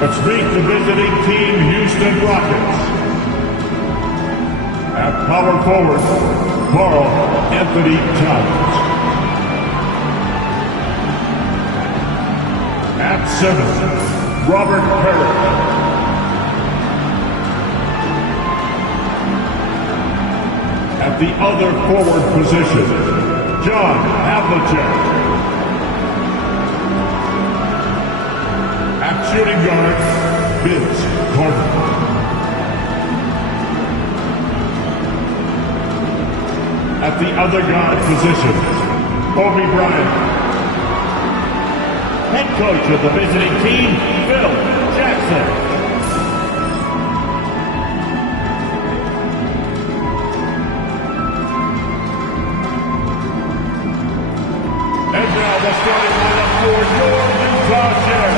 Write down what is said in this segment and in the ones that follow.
Let's meet the visiting team, Houston Rockets. At power forward, Carl Anthony Towns. At center, Robert Parrish. At the other forward position, John Havlicek. At shooting guard, Vince Carter. At the other guard position, Kobe Bryant. Head coach of the visiting team, Phil Jackson. And now the starting lineup for your Utah Jazz.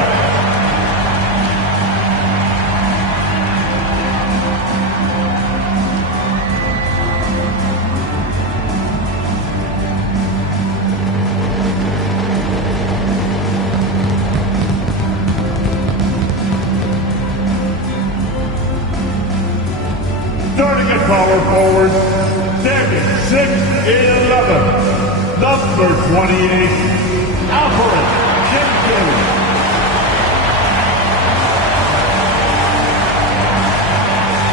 Starting at power forward, standing 6'11", number 28, Alfred Jenkins.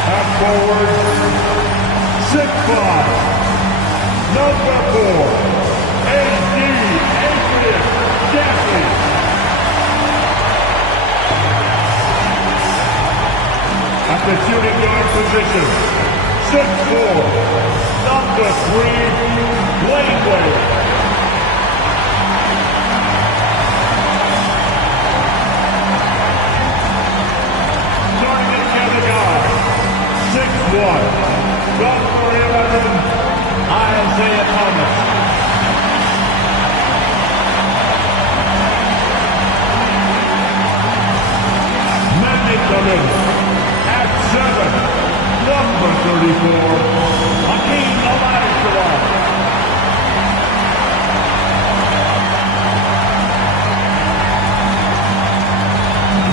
At forward, 6'5", number 4, A.D. Adrian Gaffney. At the shooting guard position, 6'4", number 3, Wayne Wade. Starting at center guard, 6'1", number 11, Isaiah Thomas. Manny Cummings. Number 34, Hakeem Olajuwon.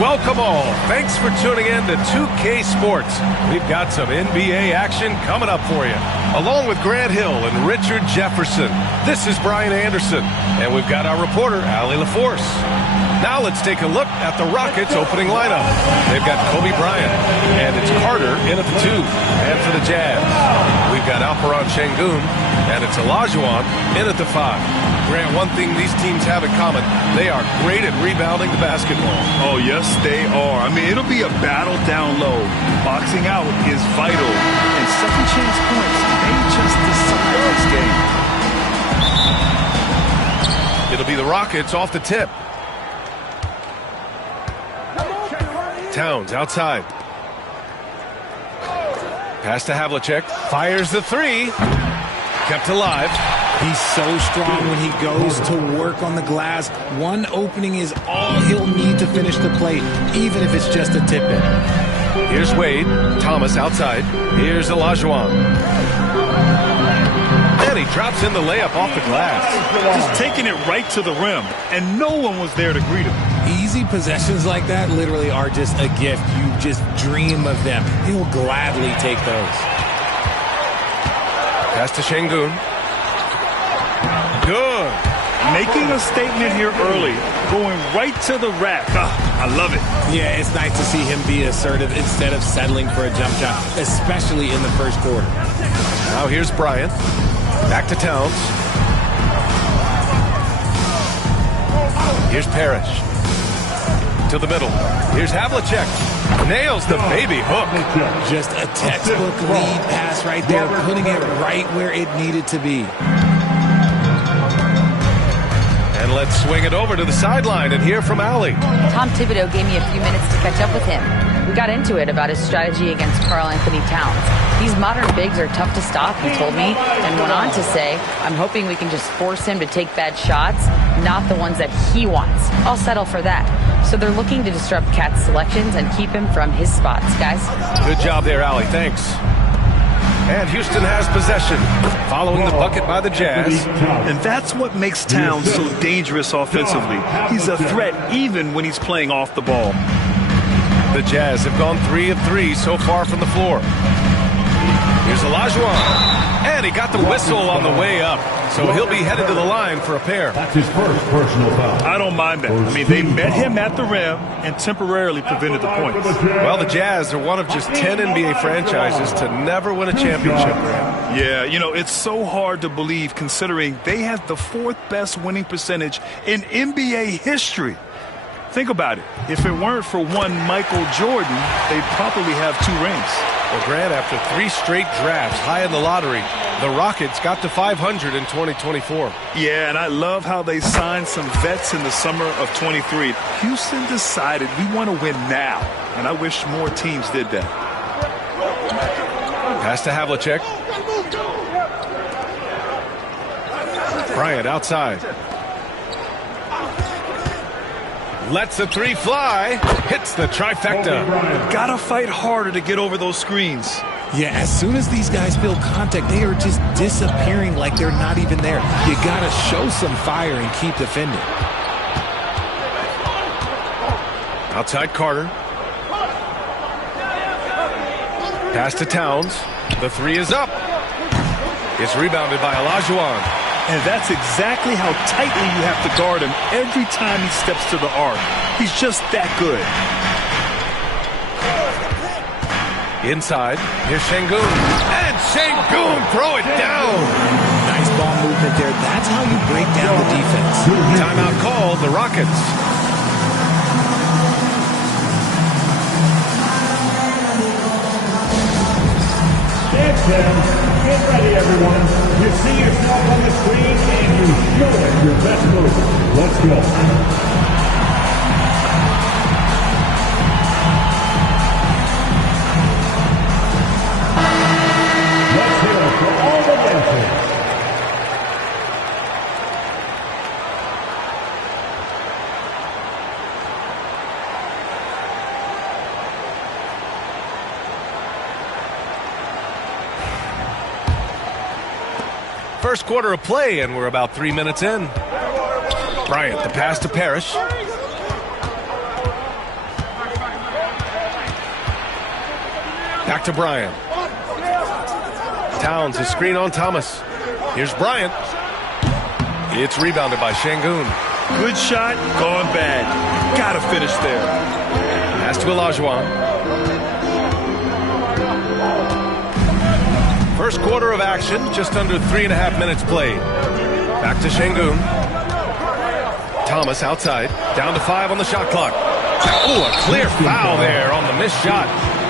Welcome all. Thanks for tuning in to 2K Sports. We've got some NBA action coming up for you. Along with Grant Hill and Richard Jefferson, this is Brian Anderson, and we've got our reporter, Allie LaForce. Now let's take a look at the Rockets' opening lineup. They've got Kobe Bryant, and it's Carter in at the 2. And for the Jazz, we've got Alperen Şengün, and it's Olajuwon in at the 5. Grant, one thing these teams have in common, they are great at rebounding the basketball. Oh, yes, they are. I mean, it'll be a battle down low. Boxing out is vital, and second chance points may just decide this game. It'll be the Rockets off the tip. Towns outside. Pass to Havlicek. Fires the 3. Kept alive. He's so strong when he goes to work on the glass. One opening is all he'll need to finish the play, even if it's just a tip-in. Here's Wade. Thomas outside. Here's Olajuwon. And he drops in the layup off the glass. Just taking it right to the rim, and no one was there to greet him. Easy possessions like that literally are just a gift. You just dream of them. He'll gladly take those. Pass to Şengün. Good. Making a statement here early, going right to the rack. I love it. Yeah, it's nice to see him be assertive instead of settling for a jump shot, especially in the first quarter. Now here's Bryant. Back to Towns. Here's Parrish. To the middle. Here's Havlicek. Nails the baby hook. Just a textbook lead pass right there, putting it right where it needed to be. And let's swing it over to the sideline and hear from Allie. Tom Thibodeau gave me a few minutes to catch up with him. We got into it about his strategy against Karl Anthony Towns. These modern bigs are tough to stop, he told me, and went on to say, I'm hoping we can just force him to take bad shots, not the ones that he wants. I'll settle for that. So they're looking to disrupt Cat's selections and keep him from his spots, guys. Good job there, Allie. Thanks. And Houston has possession, following the bucket by the Jazz. And that's what makes Towns so dangerous offensively. He's a threat even when he's playing off the ball. The Jazz have gone 3 of 3 so far from the floor. Here's Olajuwon, and he got the whistle on the way up, so he'll be headed to the line for a pair. That's his first personal foul. I don't mind that. I mean, they met him at the rim and temporarily prevented the points. Well, the Jazz are one of just 10 NBA franchises to never win a championship, Graham. Yeah, you know, it's so hard to believe considering they have the 4th best winning percentage in NBA history. Think about it. If it weren't for one Michael Jordan, they'd probably have 2 rings. Well, Grant, after 3 straight drafts high in the lottery, the Rockets got to 500 in 2024. Yeah, and I love how they signed some vets in the summer of 23. Houston decided we want to win now, and I wish more teams did that. Pass to Havlicek. Bryant outside. Lets the 3 fly. Hits the trifecta. Gotta fight harder to get over those screens. Yeah, as soon as these guys feel contact, they are just disappearing like they're not even there. You gotta show some fire and keep defending. Outside Carter. Pass to Towns. The 3 is up. It's rebounded by Olajuwon. And that's exactly how tightly you have to guard him every time he steps to the arc. He's just that good. Inside, here's Şengün. And Şengün, throw it down. Nice ball movement there. That's how you break down the defense. Timeout called, the Rockets. Stand down. Get ready, everyone. You see yourself on the screen and you show it your best move. Let's go. Let's hear it for all the dancers. First quarter of play, and we're about 3 minutes in. Bryant, the pass to Parrish. Back to Bryant. Towns, a screen on Thomas. Here's Bryant. It's rebounded by Şengün. Good shot, gone bad. Gotta finish there. Pass to Olajuwon. First quarter of action, just under 3.5 minutes played. Back to Şengün. Thomas outside, down to 5 on the shot clock. Oh, a clear foul there on the missed shot.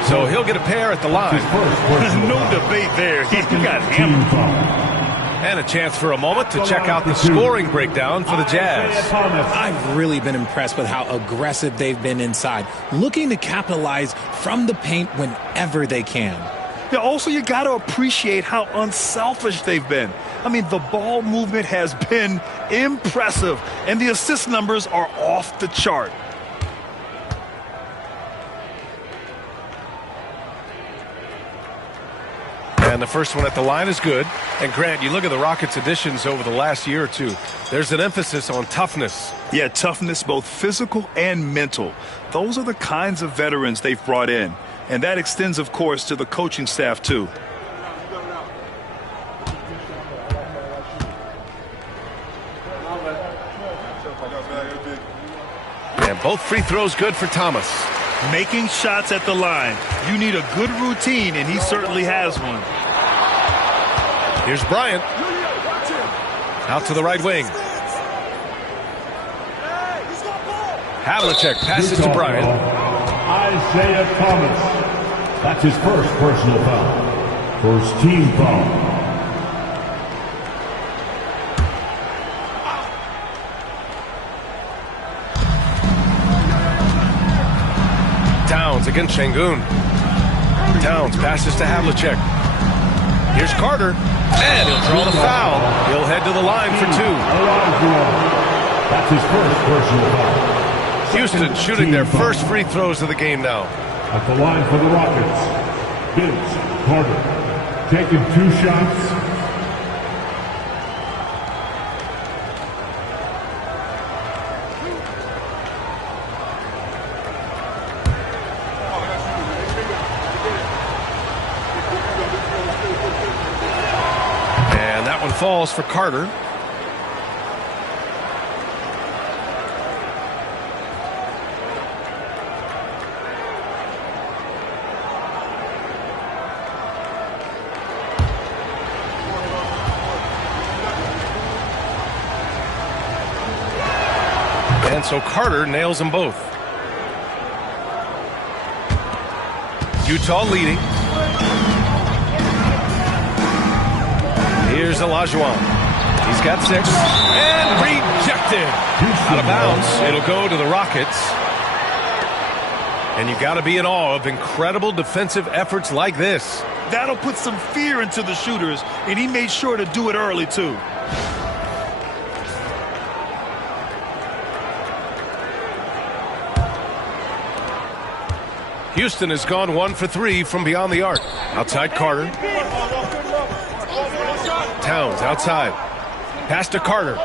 So he'll get a pair at the line. No debate there. He got hammered. And a chance for a moment to check out the scoring breakdown for the Jazz. I've really been impressed with how aggressive they've been inside, looking to capitalize from the paint whenever they can. Yeah, also, you got to appreciate how unselfish they've been. I mean, the ball movement has been impressive, and the assist numbers are off the chart. And the first one at the line is good. And Grant, you look at the Rockets' additions over the last year or two. There's an emphasis on toughness. Yeah, toughness, both physical and mental. Those are the kinds of veterans they've brought in. And that extends, of course, to the coaching staff, too. And both free throws good for Thomas. Making shots at the line. You need a good routine, and he certainly has one. Here's Bryant. Out to the right wing. Havlicek passes to Bryant. Isaiah Thomas. That's his first personal foul. First team foul. Towns against Şengün. Towns passes to Havlicek. Here's Carter. And he'll draw the foul. He'll head to the line for 2. That's his first personal foul. Houston shooting their first free throws of the game now. At the line for the Rockets, Vince Carter, taking 2 shots. falls for Carter. And so Carter nails them both. Utah leading. Here's Olajuwon. He's got 6. And rejected. Out of bounds. It'll go to the Rockets. And you got to be in awe of incredible defensive efforts like this. That'll put some fear into the shooters, and he made sure to do it early, too. Houston has gone 1 for 3 from beyond the arc. Outside Carter. Towns outside. Pass to Carter.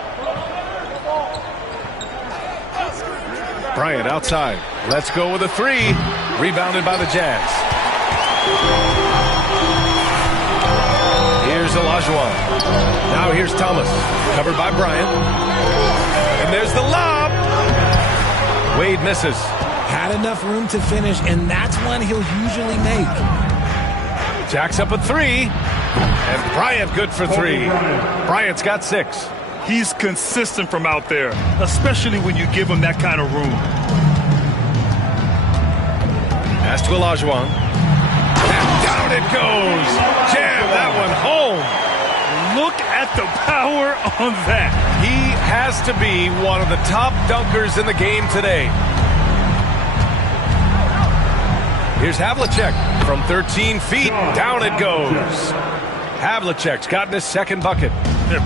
Bryant outside. Let's go with a 3. Rebounded by the Jazz. Here's Olajuwon. Now here's Thomas. Covered by Bryant. And there's the lob. Wade misses. Had enough room to finish, and that's one he'll usually make. Jacks up a 3. And Bryant good for 3. Bryant's got 6. He's consistent from out there, especially when you give him that kind of room. Pass to Olajuwon. And down it goes. Jam that one home. Look at the power on that. He has to be one of the top dunkers in the game today. Here's Havlicek from 13 feet. Down it goes. Havlicek's gotten his second bucket.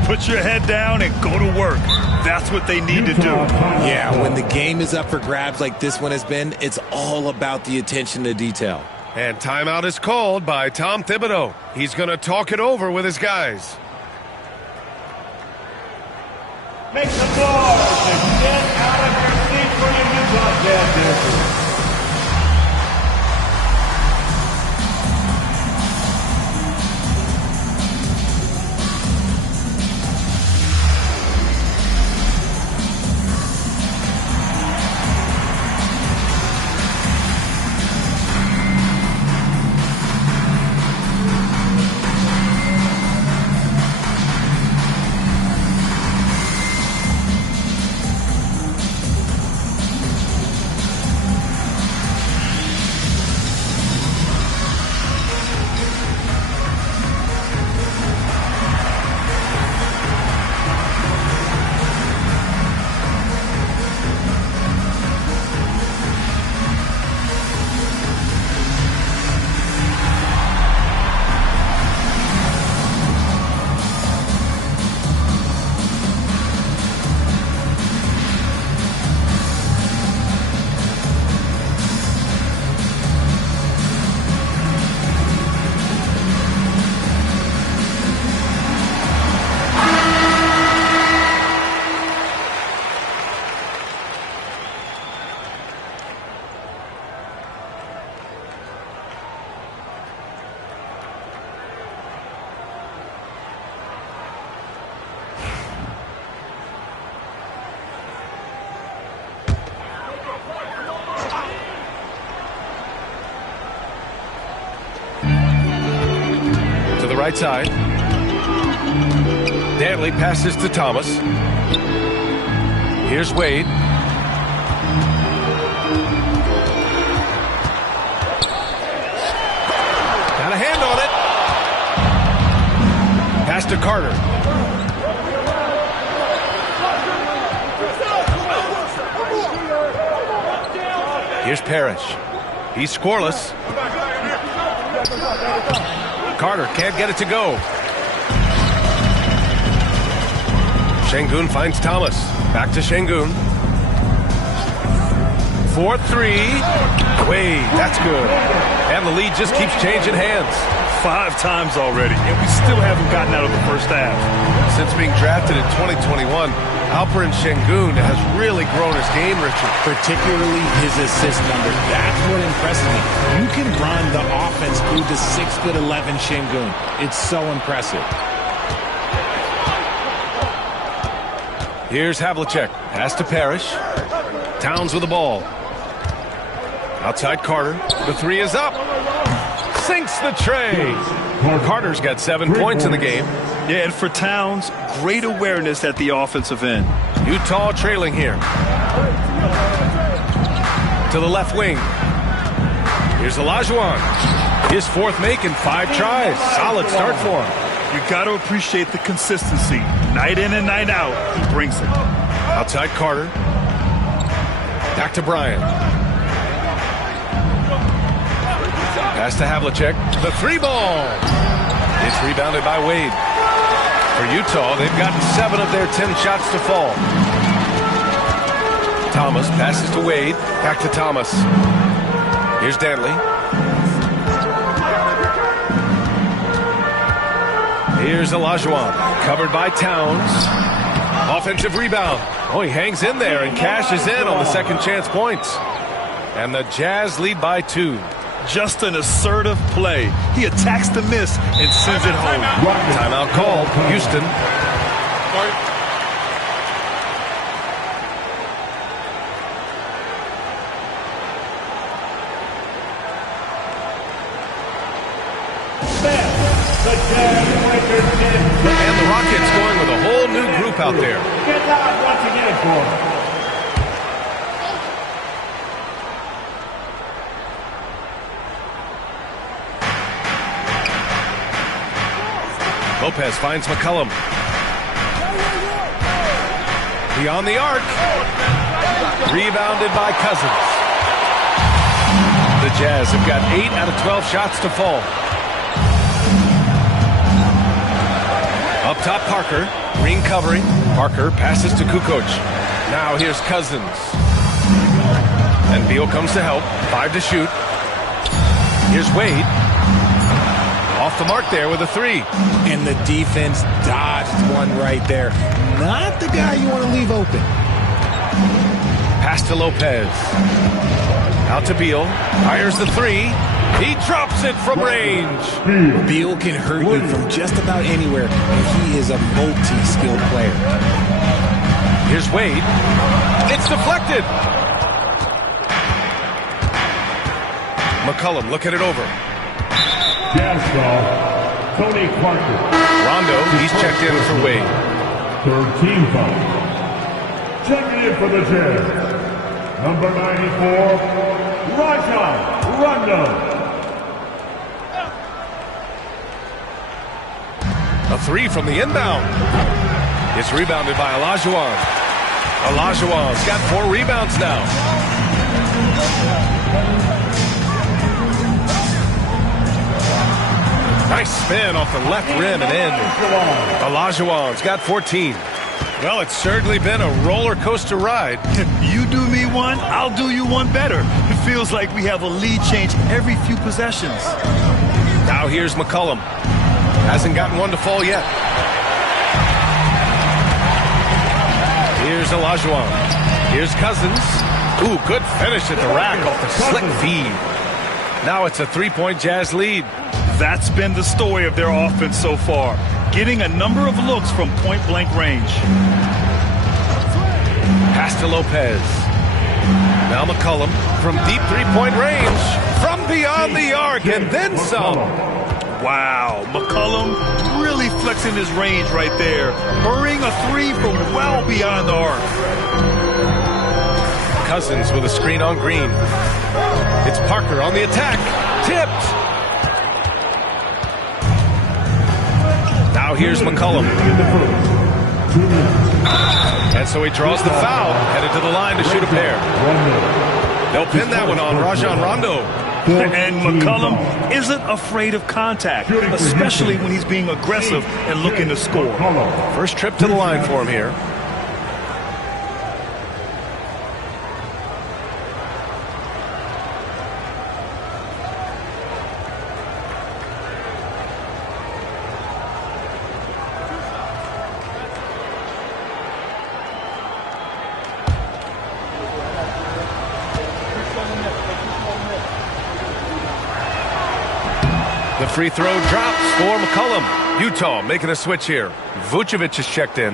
Put your head down and go to work. That's what they need to do. Yeah, when the game is up for grabs like this one has been, it's all about the attention to detail. And timeout is called by Tom Thibodeau. He's going to talk it over with his guys. Make some noise and get out of your seat for your Utah Jazz dancers. Right side. Dantley passes to Thomas. Here's Wade. Got a hand on it. Pass to Carter. Here's Parrish. He's scoreless. Carter can't get it to go. Şengün finds Thomas. Back to Şengün. 4-3. Wade, that's good. And the lead just keeps changing hands. 5 times already, and we still haven't gotten out of the first half. Since being drafted in 2021, Alperen Şengün has really grown his game, Richard. Particularly his assist number. That's what impresses me. You can run the offense through the 6'11" Şengün. It's so impressive. Here's Havlicek. Pass to Parrish. Towns with the ball. Outside Carter. The three is up. Sinks the tray. Carter's got 7 points in the game. Yeah, and for Towns, great awareness at the offensive end. Utah trailing here. To the left wing. Here's Olajuwon. His fourth make in 5 tries. Solid start for him. You got to appreciate the consistency. Night in and night out, he brings it. Outside Carter. Back to Bryant. Pass to Havlicek. The 3-ball. It's rebounded by Wade. For Utah, they've gotten 7 of their 10 shots to fall. Thomas passes to Wade. Back to Thomas. Here's Danley. Here's Olajuwon. Covered by Towns. Offensive rebound. Oh, he hangs in there and cashes in on the second chance points. And the Jazz lead by 2. Just an assertive play. He attacks the miss and sends it home. Timeout called. Houston. And the Rockets going with a whole new group out there. Get loud once again for him. Lopez finds McCollum. Beyond the arc. Rebounded by Cousins. The Jazz have got 8 out of 12 shots to fall. Up top, Parker. Green covering. Parker passes to Kukoc. Now here's Cousins. And Beal comes to help. 5 to shoot. Here's Wade. Off the mark there with a 3. And the defense dodged one right there. Not the guy you want to leave open. Pass to Lopez. Out to Beal. Fires the 3. He drops it from range. Beal can hurt you from just about anywhere, and he is a multi-skilled player. Here's Wade. It's deflected. McCollum looking it over. Jazz ball. Tony Parker. Rondo, he's checked in for Wade. Third team foul. Checking in for the Jazz. Number 94, Rajon Rondo. A 3 from the inbound. It's rebounded by Olajuwon. Olajuwon's got 4 rebounds now. Nice spin off the left rim and in. Olajuwon's got 14. Well, it's certainly been a roller coaster ride. You do me one, I'll do you one better. It feels like we have a lead change every few possessions. Now here's McCollum. Hasn't gotten one to fall yet. Here's Olajuwon. Here's Cousins. Ooh, good finish at the rack off the slick feed. Now it's a 3-point Jazz lead. That's been the story of their offense so far. Getting a number of looks from point-blank range. Pass to Lopez. Now McCollum from deep 3-point range. From beyond the arc and then some. Wow, McCollum really flexing his range right there. Burying a 3 from well beyond the arc. Cousins with a screen on Green. It's Parker on the attack. Tipped. Now here's McCollum. And so he draws the foul, headed to the line to shoot a pair. They'll pin that one on Rajon Rondo. And McCollum isn't afraid of contact, especially when he's being aggressive and looking to score. First trip to the line for him here. The free throw drops for McCollum. Utah making a switch here. Vucevic is checked in.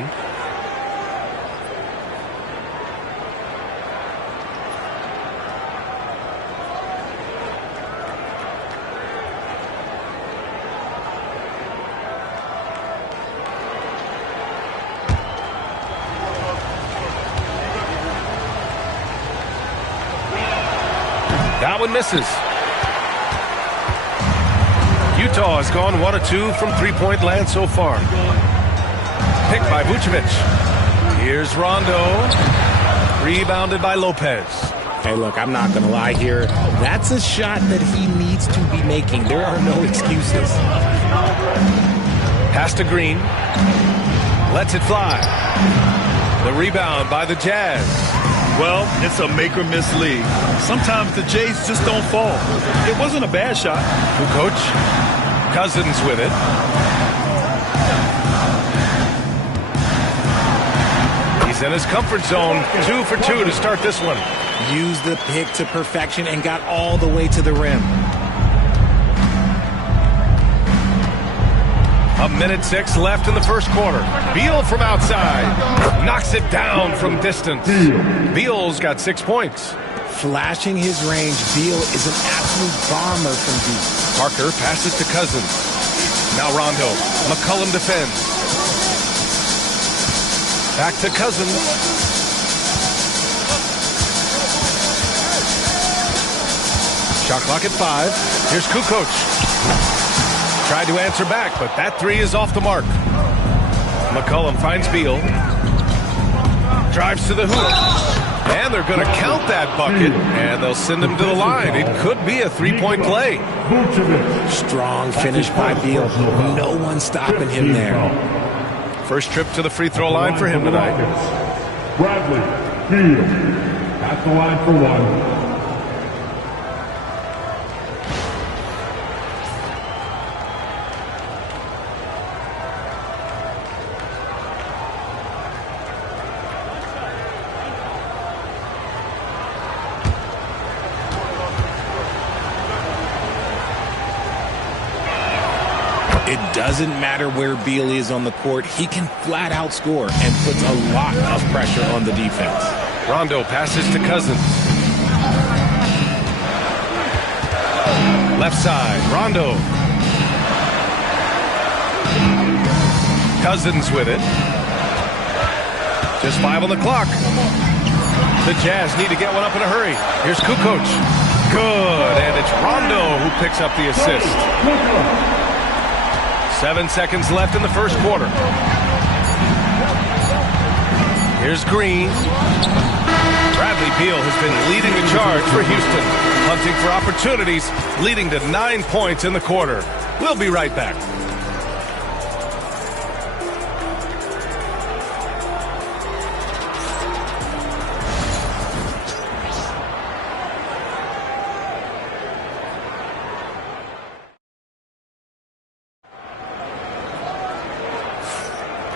That one misses. Utah has gone 1 of 2 from three-point land so far. Picked by Vucevic. Here's Rondo. Rebounded by Lopez. Hey, look, I'm not going to lie here. That's a shot that he needs to be making. There are no excuses. Pass to Green. Lets it fly. The rebound by the Jazz. Well, it's a make-or-miss league. Sometimes the Jays just don't fall. It wasn't a bad shot. Kukoc. Cousins with it. He's in his comfort zone. 2 for 2 to start this one. Used the pick to perfection and got all the way to the rim. 1:06 left in the first quarter. Beal from outside. Knocks it down from distance. Beal's got 6 points. Flashing his range, Beal is an absolute bomber from deep. Parker passes to Cousins. Now Rondo. McCollum defends. Back to Cousins. Shot clock at 5. Here's Kukoc. Tried to answer back, but that 3 is off the mark. McCollum finds Beal. Drives to the hoop. And they're going to count that bucket, and they'll send him to the line. It could be a 3-point play. Strong finish by Beal. No one stopping him there. First trip to the free throw line for him tonight. Bradley Beal at the line for 1. It doesn't matter where Beal is on the court. He can flat out score and puts a lot of pressure on the defense. Rondo passes to Cousins. Left side, Rondo. Cousins with it. Just 5 on the clock. The Jazz need to get one up in a hurry. Here's Kukoc. Good, and it's Rondo who picks up the assist. 7 seconds left in the first quarter. Here's Green. Bradley Beal has been leading the charge for Houston, hunting for opportunities, leading to 9 points in the quarter. We'll be right back.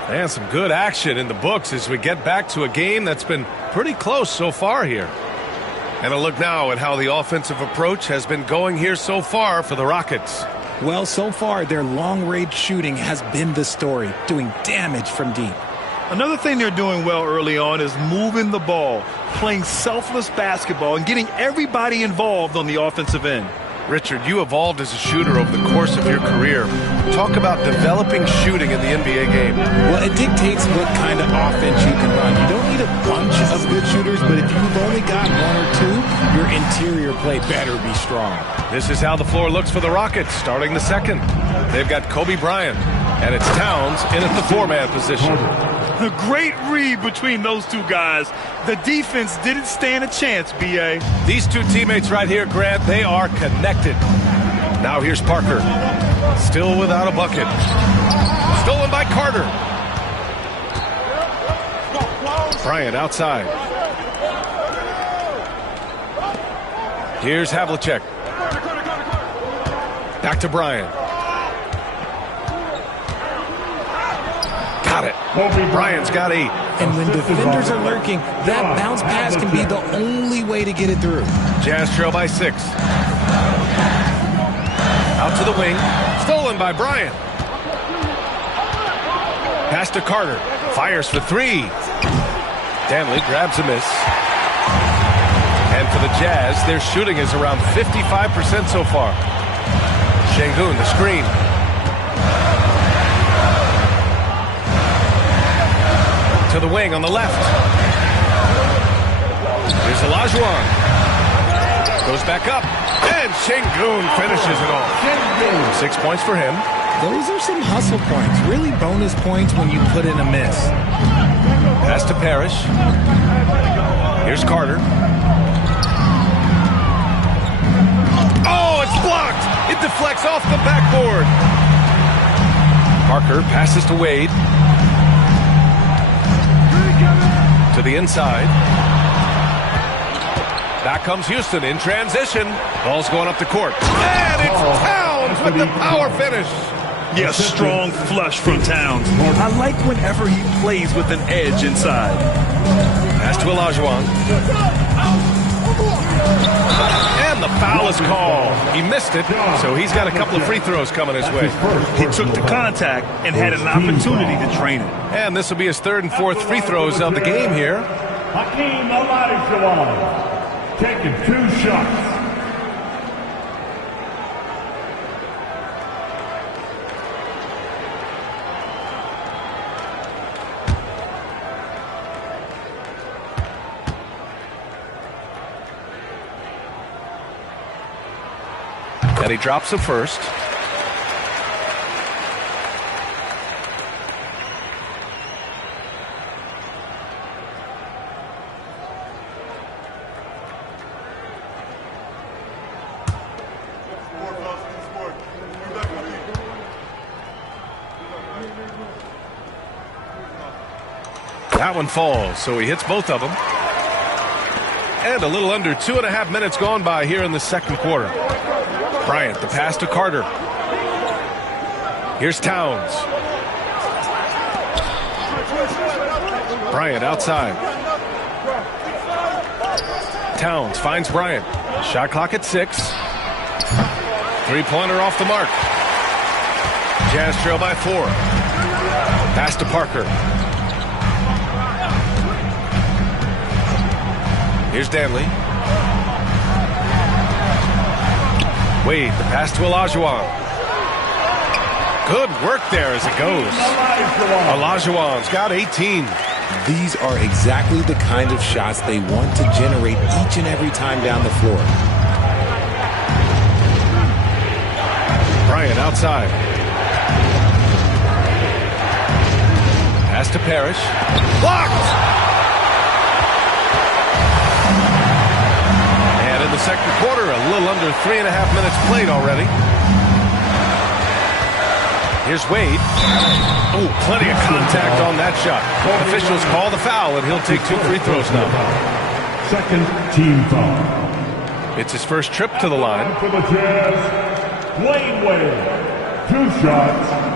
And some good action in the books as we get back to a game that's been pretty close so far here. And a look now at how the offensive approach has been going here so far for the Rockets. Well, so far, their long-range shooting has been the story, doing damage from deep. Another thing they're doing well early on is moving the ball, playing selfless basketball, and getting everybody involved on the offensive end. Richard, you evolved as a shooter over the course of your career. Talk about developing shooting in the NBA game. Well, it dictates what kind of offense you can run. You don't need a bunch of good shooters, but if you've only got 1 or 2, your interior play better be strong. This is how the floor looks for the Rockets starting the second. They've got Kobe Bryant, and it's Towns in at the 4-man position. A great read between those two guys. The defense didn't stand a chance, B.A. These two teammates right here, Grant, they are connected. Now here's Parker. Still without a bucket. Stolen by Carter. Bryant outside. Here's Havlicek. Back to Bryant. Got it. Bryant's got 8. And when defenders are lurking, that bounce pass can be the only way to get it through. Jazz trail by 6. Out to the wing. Stolen by Bryant. Pass to Carter. Fires for 3. Danley grabs a miss. And for the Jazz, their shooting is around 55% so far. Şengün, the screen. To the wing on the left. Here's Olajuwon. Goes back up. And Şengün finishes it off. 6 points for him. Those are some hustle points. Really bonus points when you put in a miss. Pass to Parrish. Here's Carter. Oh, it's blocked. It deflects off the backboard. Parker passes to Wade. To the inside. Back comes Houston in transition. Ball's going up the court. And it's Towns with the power finish. Yeah, strong flush from Towns. I like whenever he plays with an edge inside. Pass to Olajuwon. And the foul is called. He missed it, so he's got a couple of free throws coming his way. He took the contact and had an opportunity to train it. And this will be his third and fourth free throws of the game here. Hakeem Olajuwon taking 2 shots. And he drops the first. That one falls, so he hits both of them. And a little under 2.5 minutes gone by here in the second quarter. Bryant, the pass to Carter. Here's Towns. Bryant outside. Towns finds Bryant. Shot clock at 6. 3-pointer off the mark. Jazz trail by 4. Pass to Parker. Here's Danley. Wade, the pass to Olajuwon. Good work there as it goes. Olajuwon's got 18. These are exactly the kind of shots they want to generate each and every time down the floor. Bryant outside. Pass to Parrish. Blocked! In the second quarter, a little under 3.5 minutes played already. Here's Wade. Oh, plenty of contact on that shot. Officials call the foul, and he'll take 2 free throws now. Second team foul. It's his first trip to the line. For the Jazz, Dwayne Wade. 2 shots.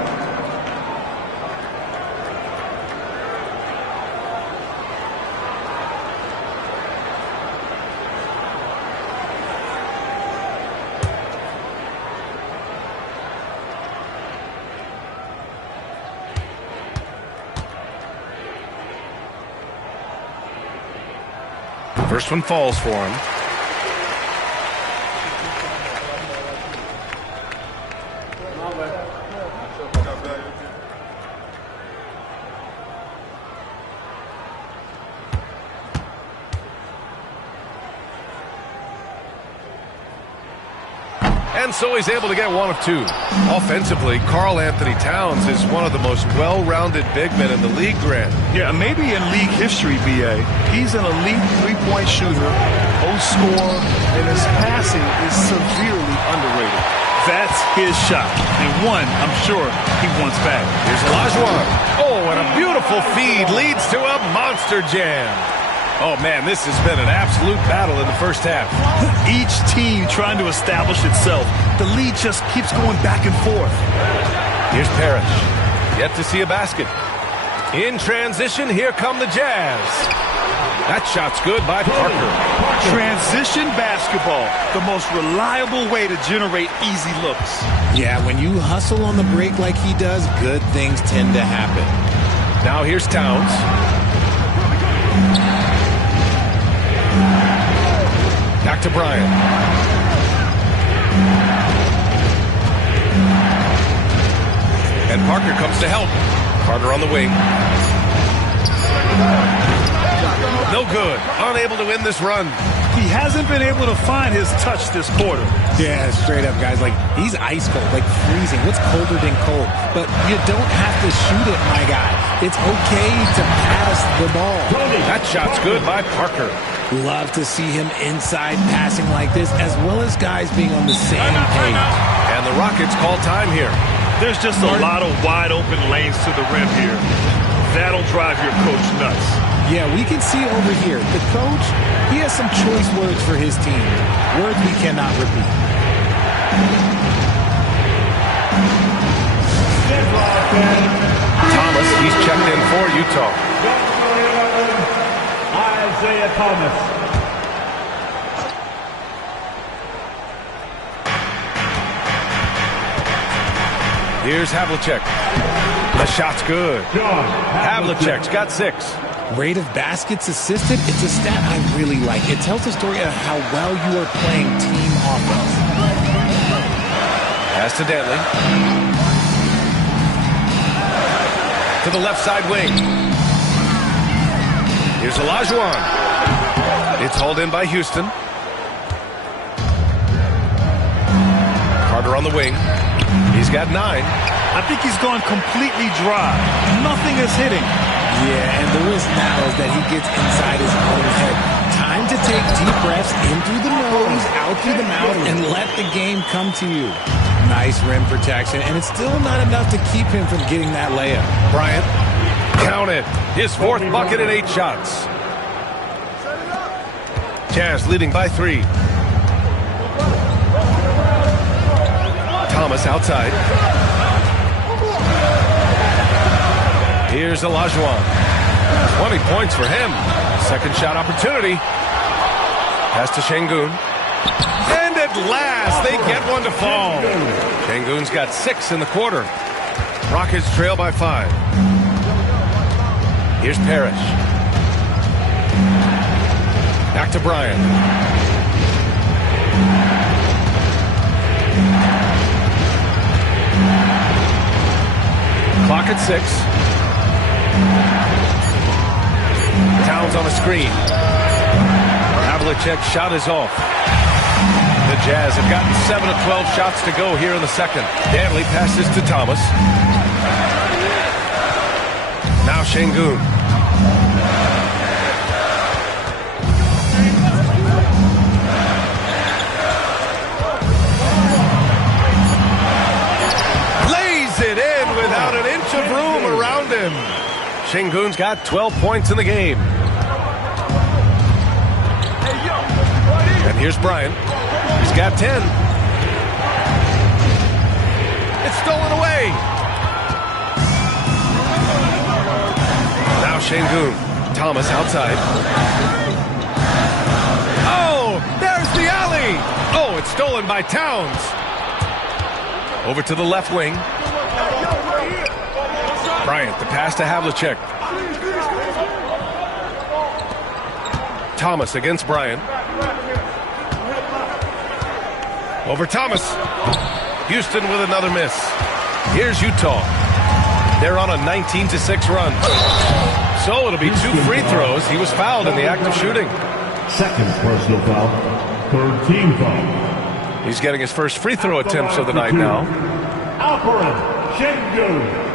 First one falls for him. And so he's able to get 1 of 2. Offensively, Karl Anthony Towns is one of the most well-rounded big men in the league, Grant. Yeah, maybe in league history, B.A. He's an elite 3-point shooter, scorer, and his passing is severely underrated. That's his shot, and one I'm sure he wants back. Here's Olajuwon. Oh, and a beautiful feed leads to a monster jam. Oh, man, this has been an absolute battle in the first half. Each team trying to establish itself. The lead just keeps going back and forth. Here's Parrish. Yet to see a basket. In transition, here come the Jazz. That shot's good by Parker. Transition basketball, the most reliable way to generate easy looks. Yeah, when you hustle on the break like he does, good things tend to happen. Now here's Towns. Back to Bryant. And Parker comes to help. Carter on the wing. No good. Unable to win this run. He hasn't been able to find his touch this quarter. Yeah, straight up, guys. Like, he's ice cold, like freezing. What's colder than cold? But you don't have to shoot it, my guy. It's okay to pass the ball. That shot's good by Parker. Love to see him inside passing like this, as well as guys being on the same page. And the Rockets call time here. There's just a lot of wide open lanes to the rim here. That'll drive your coach nuts. Yeah, we can see over here. The coach, he has some choice words for his team. Words we cannot repeat. Thomas, he's checked in for Utah. Isaiah Thomas. Here's Havlicek. The shot's good. Havlicek's got 6. Rate of baskets assisted, it's a stat I really like. It tells the story of how well you are playing team offense. Pass to Dantley. To the left side wing. Here's Olajuwon. It's hauled in by Houston. Carter on the wing. He's got 9. I think he's gone completely dry. Nothing is hitting. Yeah, and the risk now is that he gets inside his own head. Time to take deep breaths in through the nose, out through the mouth, and let the game come to you. Nice rim protection, and it's still not enough to keep him from getting that layup. Bryant, count it. His 4th bucket in 8 shots. Jazz leading by 3. Thomas outside. Here's Olajuwon. 20 points for him. Second shot opportunity. Pass to Şengün. And at last, they get one to fall. Şengün's got 6 in the quarter. Rockets trail by 5. Here's Parrish. Back to Bryant. Clock at 6. Towns on a screen. Havlicek's shot is off. The Jazz have gotten 7 of 12 shots to go here in the second. Dantley passes to Thomas. Now Şengün. Lays it in without an inch of room around him. Şengün's got 12 points in the game. And here's Bryant. He's got 10. It's stolen away. Now Şengün. Thomas outside. Oh, there's the alley. Oh, it's stolen by Towns. Over to the left wing. Bryant, the pass to Havlicek. Thomas against Bryant. Over Thomas. Houston with another miss. Here's Utah. They're on a 19-6 run. So it'll be 2 free throws. He was fouled in the act of shooting. Second personal foul. Third team foul. He's getting his first free throw attempts of the night now. Alperen Şengün.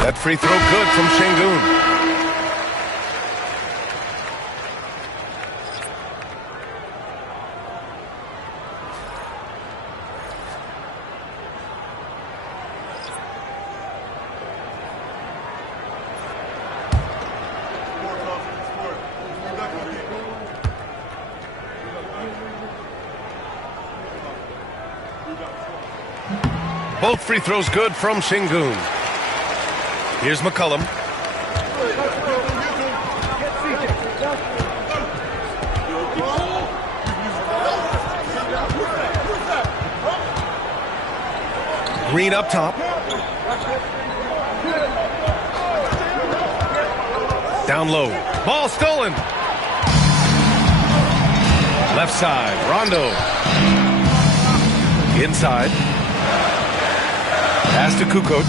That free throw good from Şengün. Both free throws good from Şengün. Here's McCollum. Green up top. Down low. Ball stolen. Left side. Rondo. Inside. Pass to Kukoc.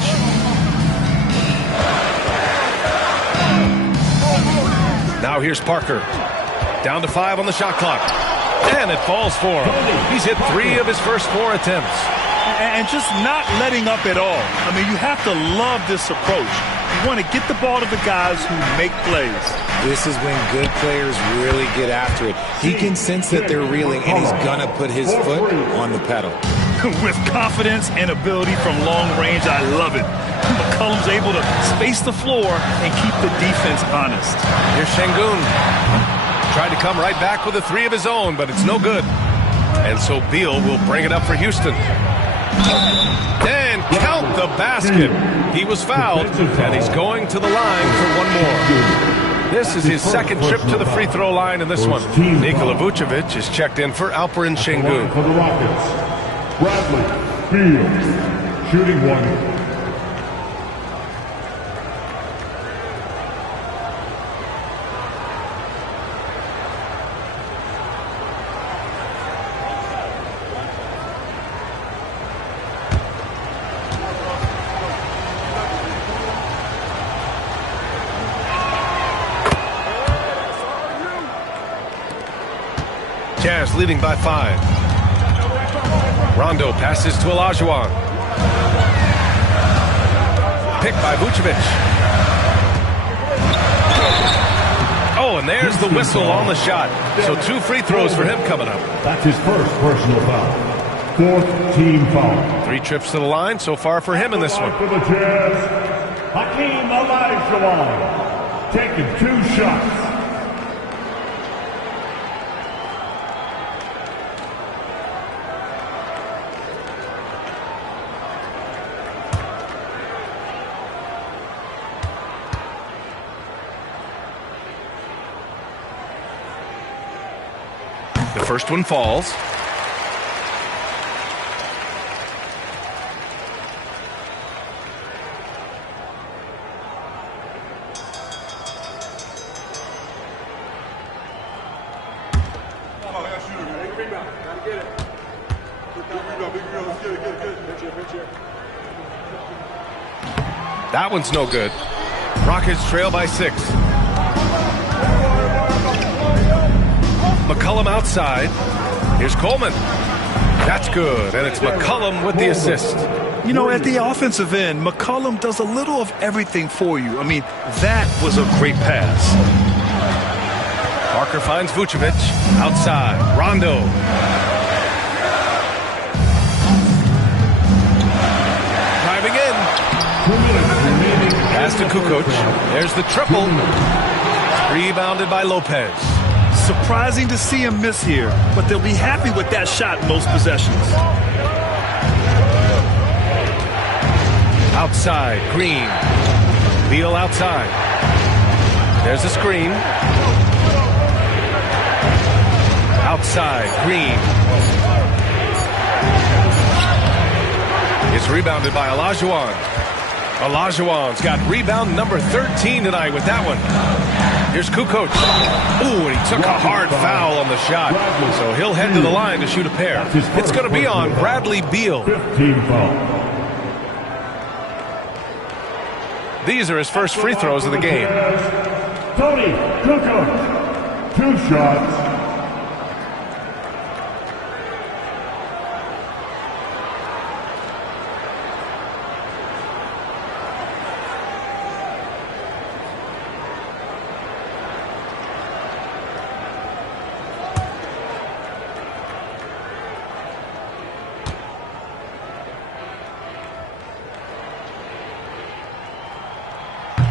Now here's Parker. Down to 5 on the shot clock. And it falls for him. He's hit 3 of his first 4 attempts. And just not letting up at all. I mean, you have to love this approach. You want to get the ball to the guys who make plays. This is when good players really get after it. He can sense that they're reeling, and he's going to put his foot on the pedal. With confidence and ability from long range, I love it. McCollum's able to space the floor and keep the defense honest. Here's Şengün. Tried to come right back with a 3 of his own, but it's no good. And so Beal will bring it up for Houston. And count the basket. He was fouled, and he's going to the line for one more. This is his second trip to the free throw line in this one. Nikola Vucevic is checked in for Alperen Şengün. For the Rockets, Bradley Beal, shooting 1. Jazz leading by 5. Rondo passes to Olajuwon. Picked by Vucevic. Oh, and there's the whistle on the shot. So 2 free throws for him coming up. That's his first personal foul. 4th team foul. 3 trips to the line so far for him in this one. For the Jazz, Hakeem Olajuwon, taking 2 shots. The first one falls. That one's no good. Rockets trail by 6. McCollum outside. Here's Coleman. That's good, and it's McCollum with the assist. You know, at the offensive end, McCollum does a little of everything for you. I mean, that was a great pass. Parker finds Vucevic outside. Rondo. Driving in. Pass to Kukoc. There's the triple. Rebounded by Lopez. Surprising to see him miss here, but they'll be happy with that shot most possessions. Outside, Green. Beal outside. There's the screen. Outside, Green. It's rebounded by Olajuwon. Olajuwon's got rebound number 13 tonight with that one. Here's Kukoc. Ooh, and he took a hard foul on the shot. So he'll head to the line to shoot a pair. It's going to be on Bradley Beal. 15 foul. These are his first free throws of the game. Tony Kukoc, 2 shots.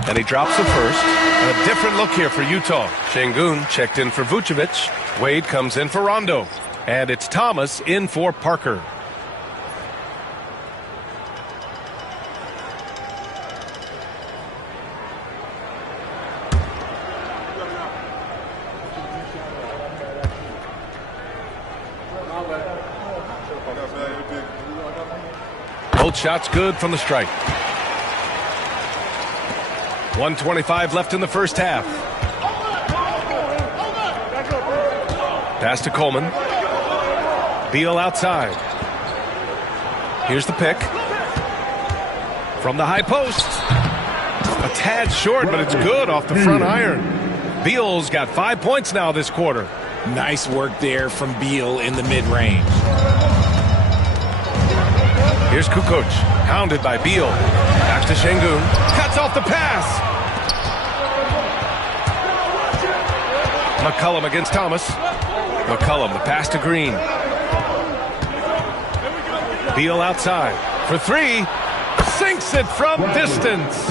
And he drops the first. A different look here for Utah. Şengün checked in for Vucevic. Wade comes in for Rondo. And it's Thomas in for Parker. Both shots good from the strike. 1:25 left in the first half. Pass to Coleman. Beal outside. Here's the pick. From the high post. A tad short, but it's good off the front iron. Beal's got 5 points now this quarter. Nice work there from Beal in the mid-range. Here's Kukoc, hounded by Beal. Back to Şengün. Cuts off the pass. McCollum against Thomas. McCollum, the pass to Green. Beal outside for three. Sinks it from distance.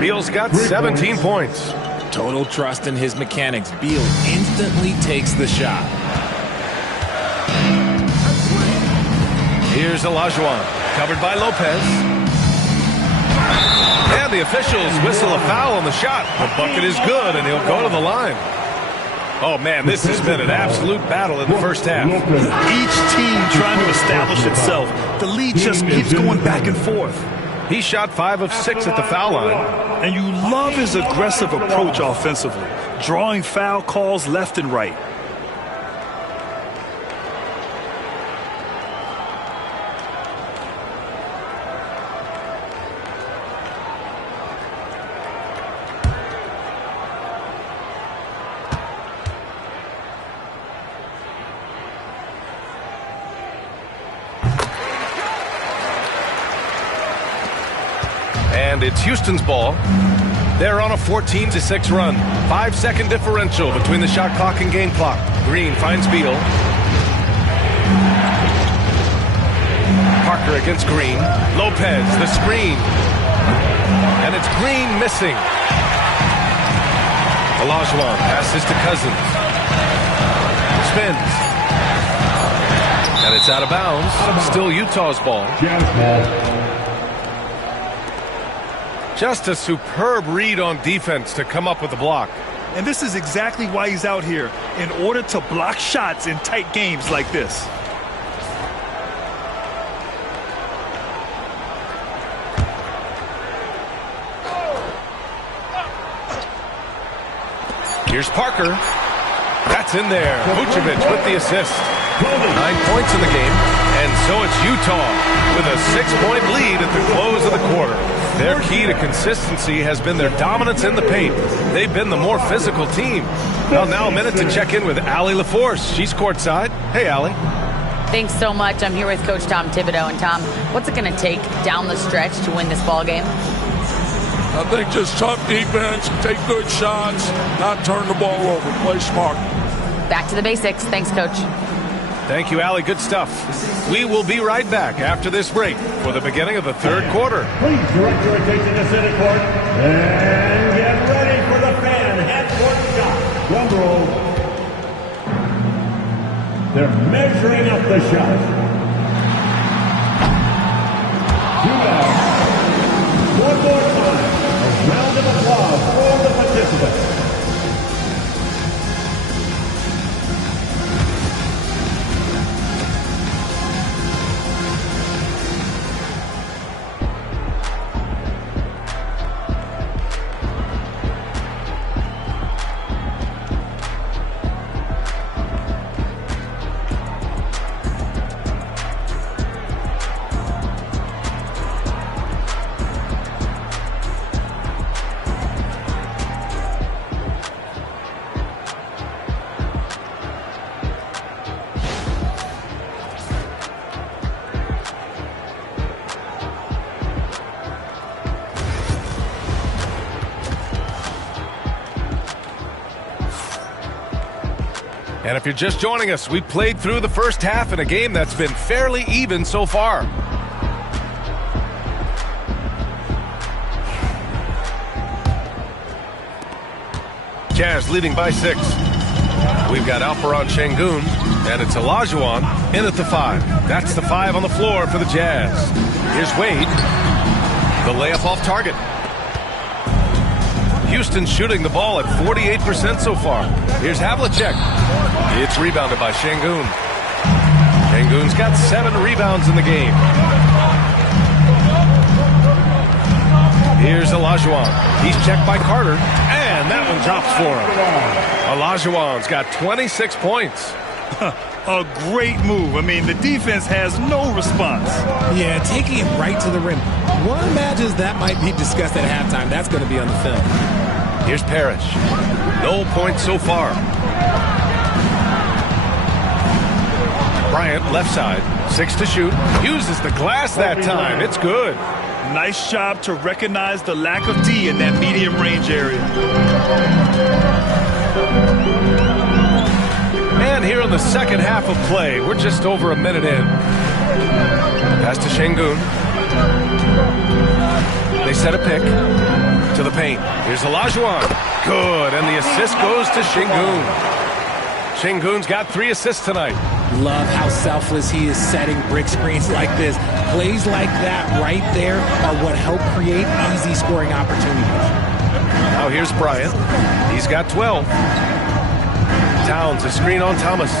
Beal's got 17 points. Total trust in his mechanics. Beal instantly takes the shot. Here's Olajuwon, covered by Lopez. And the officials whistle a foul on the shot. The bucket is good, and he'll go to the line. Oh, man, this has been an absolute battle in the first half. Each team trying to establish itself. The lead just keeps going back and forth. He shot 5 of 6 at the foul line. And you love his aggressive approach offensively, drawing foul calls left and right. And it's Houston's ball. They're on a 14-6 run. 5-second differential between the shot clock and game clock. Green finds Beal. Parker against Green. Lopez, the screen. And it's Green missing. Olajuwon passes to Cousins. Spins. And it's out of bounds. Still Utah's ball. Just a superb read on defense to come up with the block. And this is exactly why he's out here, in order to block shots in tight games like this. Here's Parker. That's in there. Vucevic with the assist. 9 points in the game. And so it's Utah with a 6-point lead at the close of the quarter. Their key to consistency has been their dominance in the paint. They've been the more physical team. Well, now a minute to check in with Allie LaForce. She's courtside. Hey, Allie. Thanks so much. I'm here with Coach Tom Thibodeau. And Tom, what's it going to take down the stretch to win this ball game? I think just tough defense, take good shots, not turn the ball over, play smart. Back to the basics. Thanks, Coach. Thank you, Allie. Good stuff. We will be right back after this break for the beginning of the third quarter. Please direct your attention to center court and get ready for the fan half-court shot. Drum roll. They're measuring up the shot. 2 out. One more time. A round of applause for the participants. And if you're just joining us, we played through the first half in a game that's been fairly even so far. Jazz leading by 6. We've got Alperen Şengün, and it's Olajuwon in at the 5. That's the 5 on the floor for the Jazz. Here's Wade. The layup off target. Houston shooting the ball at 48% so far. Here's Havlicek. It's rebounded by Şengün. Şengün's got 7 rebounds in the game. Here's Olajuwon. He's checked by Carter, and that one drops for him. Olajuwon's got 26 points. A great move. I mean, the defense has no response. Yeah, taking it right to the rim. One imagines that might be discussed at halftime. That's going to be on the film. Here's Parrish. No points so far. Bryant, left side. 6 to shoot. Uses the glass that time. It's good. Nice job to recognize the lack of D in that medium range area. And here in the second half of play, we're just over a minute in. Pass to Şengün. They set a pick to the paint. Here's Olajuwon. Good, and the assist goes to Şengün. Şengün's got 3 assists tonight. Love how selfless he is setting brick screens like this. Plays like that right there are what help create easy scoring opportunities. Now here's Bryant. He's got 12. Towns, a screen on Thomas.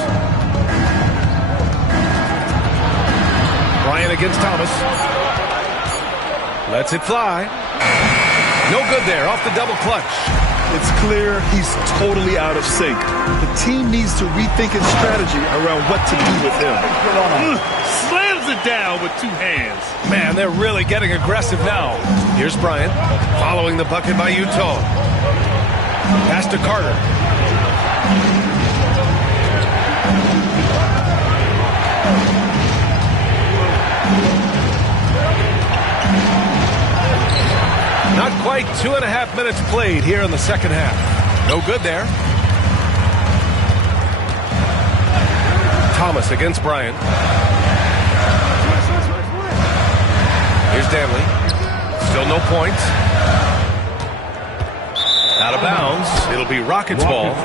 Bryant against Thomas. Lets it fly. No good there, off the double clutch. It's clear he's totally out of sync. The team needs to rethink its strategy around what to do with him. Slams it down with 2 hands. Man, they're really getting aggressive now. Here's Bryant, following the bucket by Utah. Pass to Carter. Not quite 2.5 minutes played here in the second half. No good there. Thomas against Bryant. Here's Danley. Still no points. Out of bounds. It'll be Rockets ball.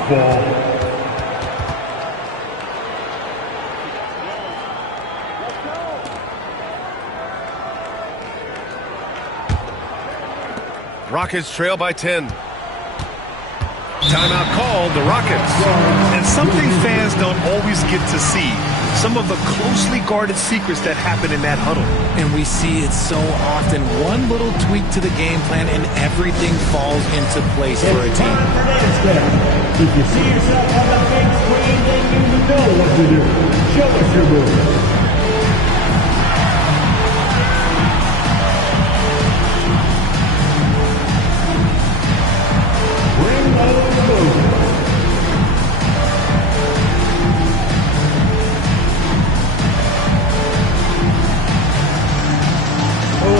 Rockets trail by 10. Timeout called, the Rockets. And something fans don't always get to see. Some of the closely guarded secrets that happen in that huddle. And we see it so often. One little tweak to the game plan and everything falls into place for a team. If you see yourself on the big screen, then you know what to do. Show us your move.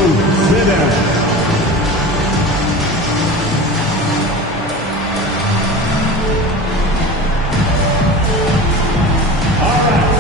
Sit down. All right.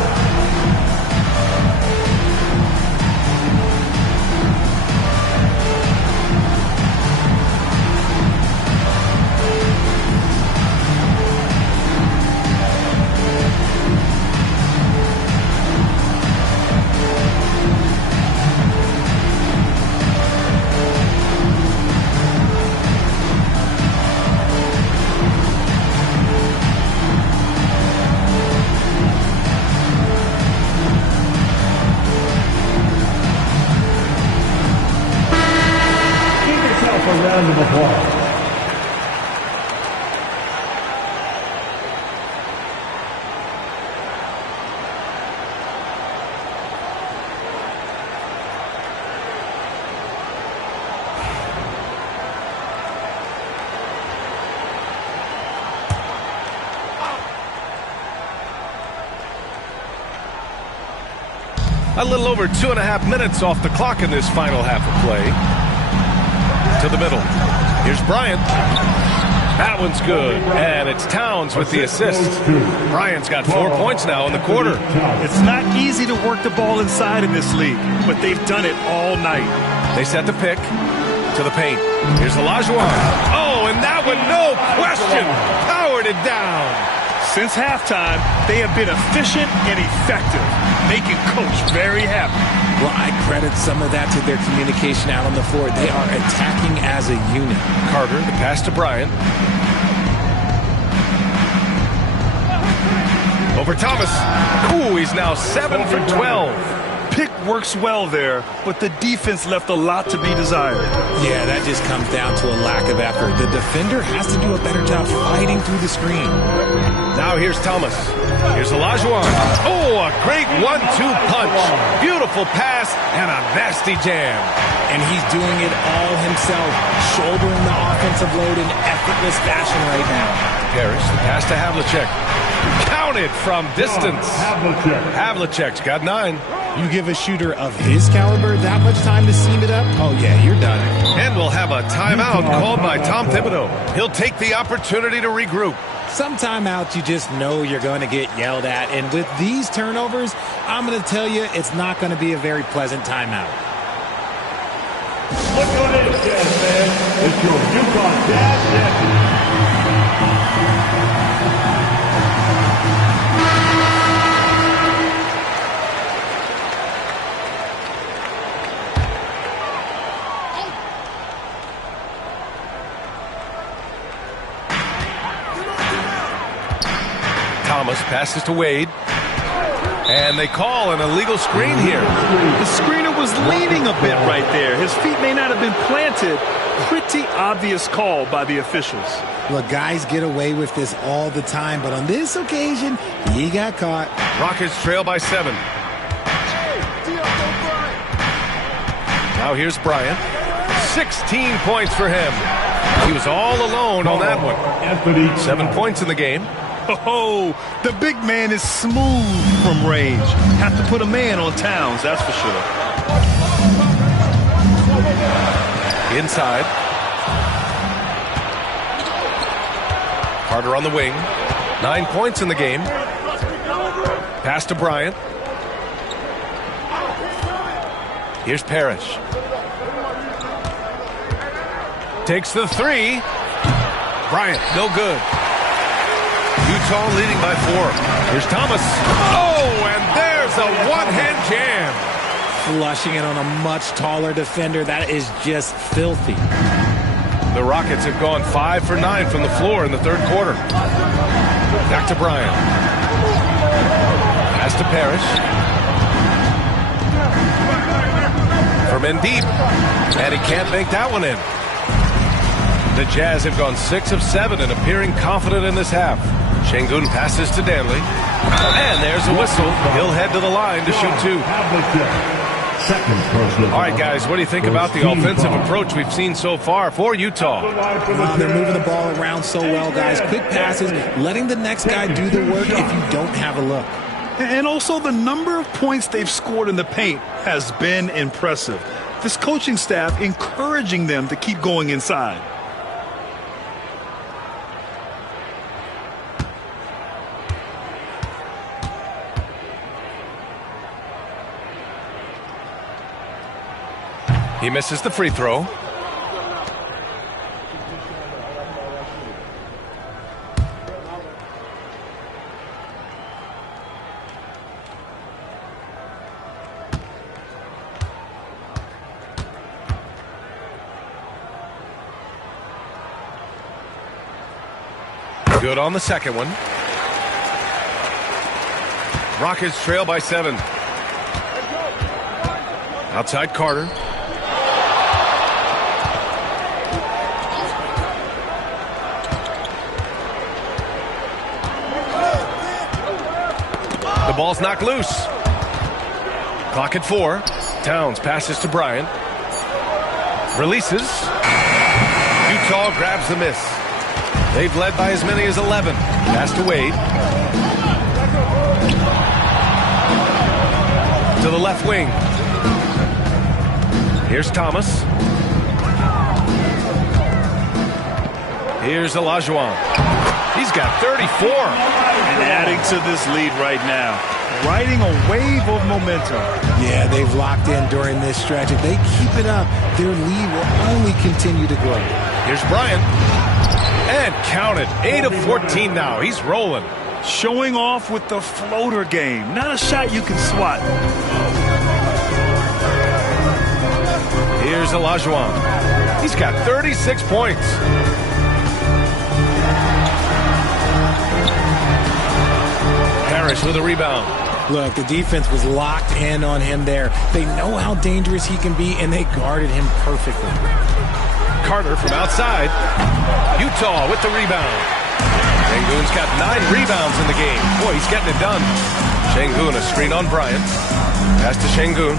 Round of applause. A little over 2.5 minutes off the clock in this final half of play. To the middle. Here's Bryant. That one's good. And it's Towns with the assist. Bryant's got 4 points now in the quarter. It's not easy to work the ball inside in this league, but they've done it all night. They set the pick to the paint. Here's Olajuwon. Oh, and that one, no question, powered it down. Since halftime, they have been efficient and effective, making Coach very happy. Well, I credit some of that to their communication out on the floor. They are attacking as a unit. Carter, the pass to Bryant. Over Thomas. Ooh, he's now 7 for 12. pick works well there, but the defense left a lot to be desired. Yeah, that just comes down to a lack of effort. The defender has to do a better job fighting through the screen. Now here's Thomas. Here's Olajuwon. Oh, a great 1-2 punch. Beautiful pass and a nasty jam. And he's doing it all himself, shouldering the offensive load in effortless fashion right now. Parrish, the pass to Havlicek. Counted from distance. Havlicek's got 9. You give a shooter of his caliber that much time to seam it up, oh yeah, you're done. And we'll have a timeout called by Tom Thibodeau. He'll take the opportunity to regroup. Some timeouts you just know you're going to get yelled at. And with these turnovers, I'm going to tell you it's not going to be a very pleasant timeout. Look what it is, Jazz fans. It's your UConn Jazz champion. Thomas passes to Wade. And they call an illegal screen here. The screener was leaning a bit right there. His feet may not have been planted. Pretty obvious call by the officials. Look, guys get away with this all the time, but on this occasion, he got caught. Rockets trail by 7. Now here's Bryant. 16 points for him. He was all alone on that one. 7 points in the game. Oh, the big man is smooth from range. Have to put a man on Towns, that's for sure. Inside. Carter on the wing. 9 points in the game. Pass to Bryant. Here's Parrish. Takes the 3. Bryant, no good. Utah leading by 4. Here's Thomas. Oh, and there's a one-hand jam. Flushing it on a much taller defender. That is just filthy. The Rockets have gone 5 for 9 from the floor in the third quarter. Back to Bryant. Pass to Parrish. From in deep. And he can't make that one in. The Jazz have gone 6 of 7 and appearing confident in this half. Şengün passes to Danley. And there's a whistle. He'll head to the line to shoot 2. All right, guys, what do you think about the offensive approach we've seen so far for Utah? They're moving the ball around so well, guys. Quick passes, letting the next guy do the work if you don't have a look. And also the number of points they've scored in the paint has been impressive. This coaching staff encouraging them to keep going inside. He misses the free throw. Good on the second one. Rockets trail by 7. Outside Carter. The ball's knocked loose. Clock at 4. Towns passes to Bryant. Releases. Utah grabs the miss. They've led by as many as 11. Pass to Wade. To the left wing. Here's Thomas. Here's Olajuwon. He's got 34. And adding to this lead right now. Riding a wave of momentum. Yeah, they've locked in during this stretch. If they keep it up, their lead will only continue to grow. Here's Bryant. And counted. 8 of 14 now. He's rolling. Showing off with the floater game. Not a shot you can swat. Here's Olajuwon. He's got 36 points. Parrish with a rebound. Look, the defense was locked in on him there. They know how dangerous he can be, and they guarded him perfectly. Carter from outside. Utah with the rebound. Şengün's got 9 rebounds in the game. Boy, he's getting it done. Şengün, a screen on Bryant. Pass to Şengün.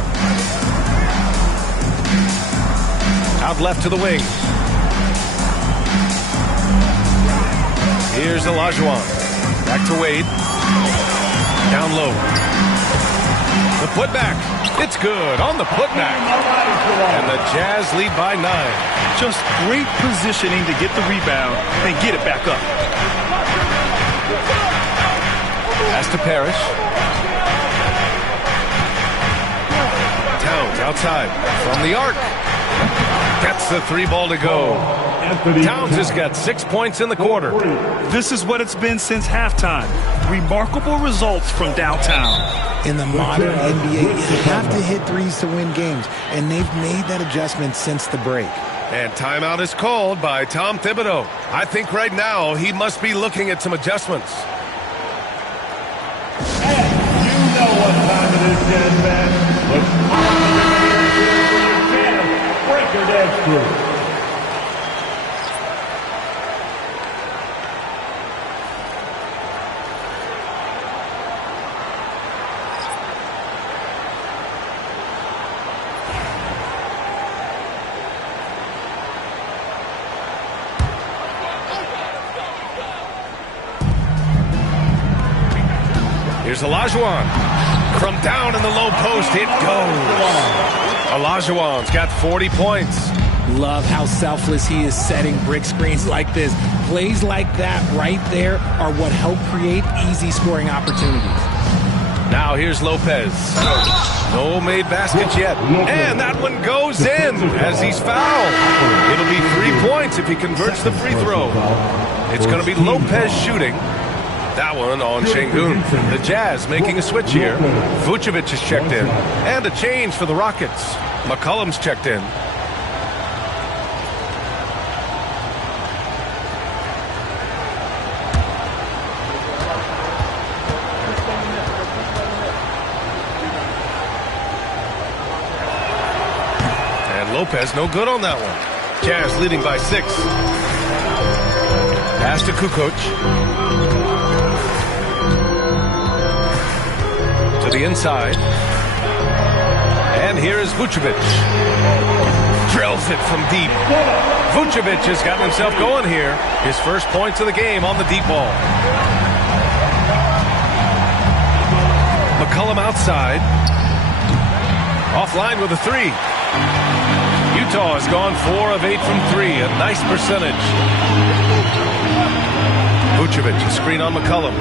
Out left to the wing. Here's Olajuwon. Back to Wade. Down low. The putback. It's good on the putback. And the Jazz lead by 9. Just great positioning to get the rebound and get it back up. Pass to Parrish. Towns outside from the arc. Gets the 3 ball to go. Towns has got 6 points in the quarter. This is what it's been since halftime. Remarkable results from downtown. In the modern NBA, you have to hit threes to win games, and they've made that adjustment since the break. And timeout is called by Tom Thibodeau. I think right now he must be looking at some adjustments. And you know what time it is, Jazz fans. Let's for your Jazz Breaker Dance Crew. Here's Olajuwon. From down in the low post, it goes. Olajuwon's got 40 points. Love how selfless he is setting brick screens like this. Plays like that right there are what help create easy scoring opportunities. Now here's Lopez. No made baskets yet. And that one goes in as he's fouled. It'll be 3 points if he converts the free throw. It's going to be Lopez shooting. That one on Şengün. The Jazz making a switch here. Vucevic is checked in. And a change for the Rockets. McCollum's checked in. And Lopez no good on that one. Jazz leading by 6. Pass to Kukoc. To the inside. And here is Vucevic. Drills it from deep. Vucevic has gotten himself going here. His first points of the game on the deep ball. McCollum outside. Offline with a 3. Utah has gone 4 of 8 from 3. A nice percentage. Vucevic, a screen on McCollum.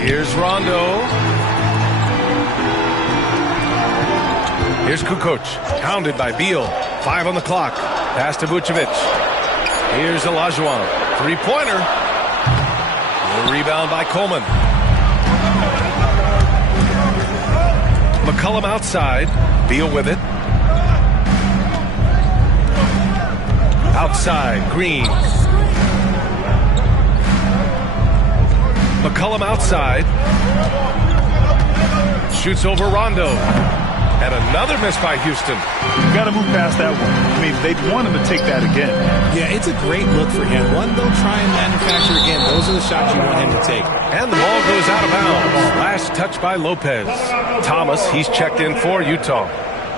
Here's Rondo. Here's Kukoc, hounded by Beal. 5 on the clock. Pass to Vucevic. Here's Olajuwon. 3-pointer. The rebound by Coleman. McCollum outside. Beal with it. Outside, Green. McCollum outside. Shoots over Rondo. And another miss by Houston. You got to move past that one. I mean, they'd want him to take that again. Yeah, it's a great look for him. One they'll try and manufacture again. Those are the shots you want him to take. And the ball goes out of bounds. Last touch by Lopez. Thomas, he's checked in for Utah.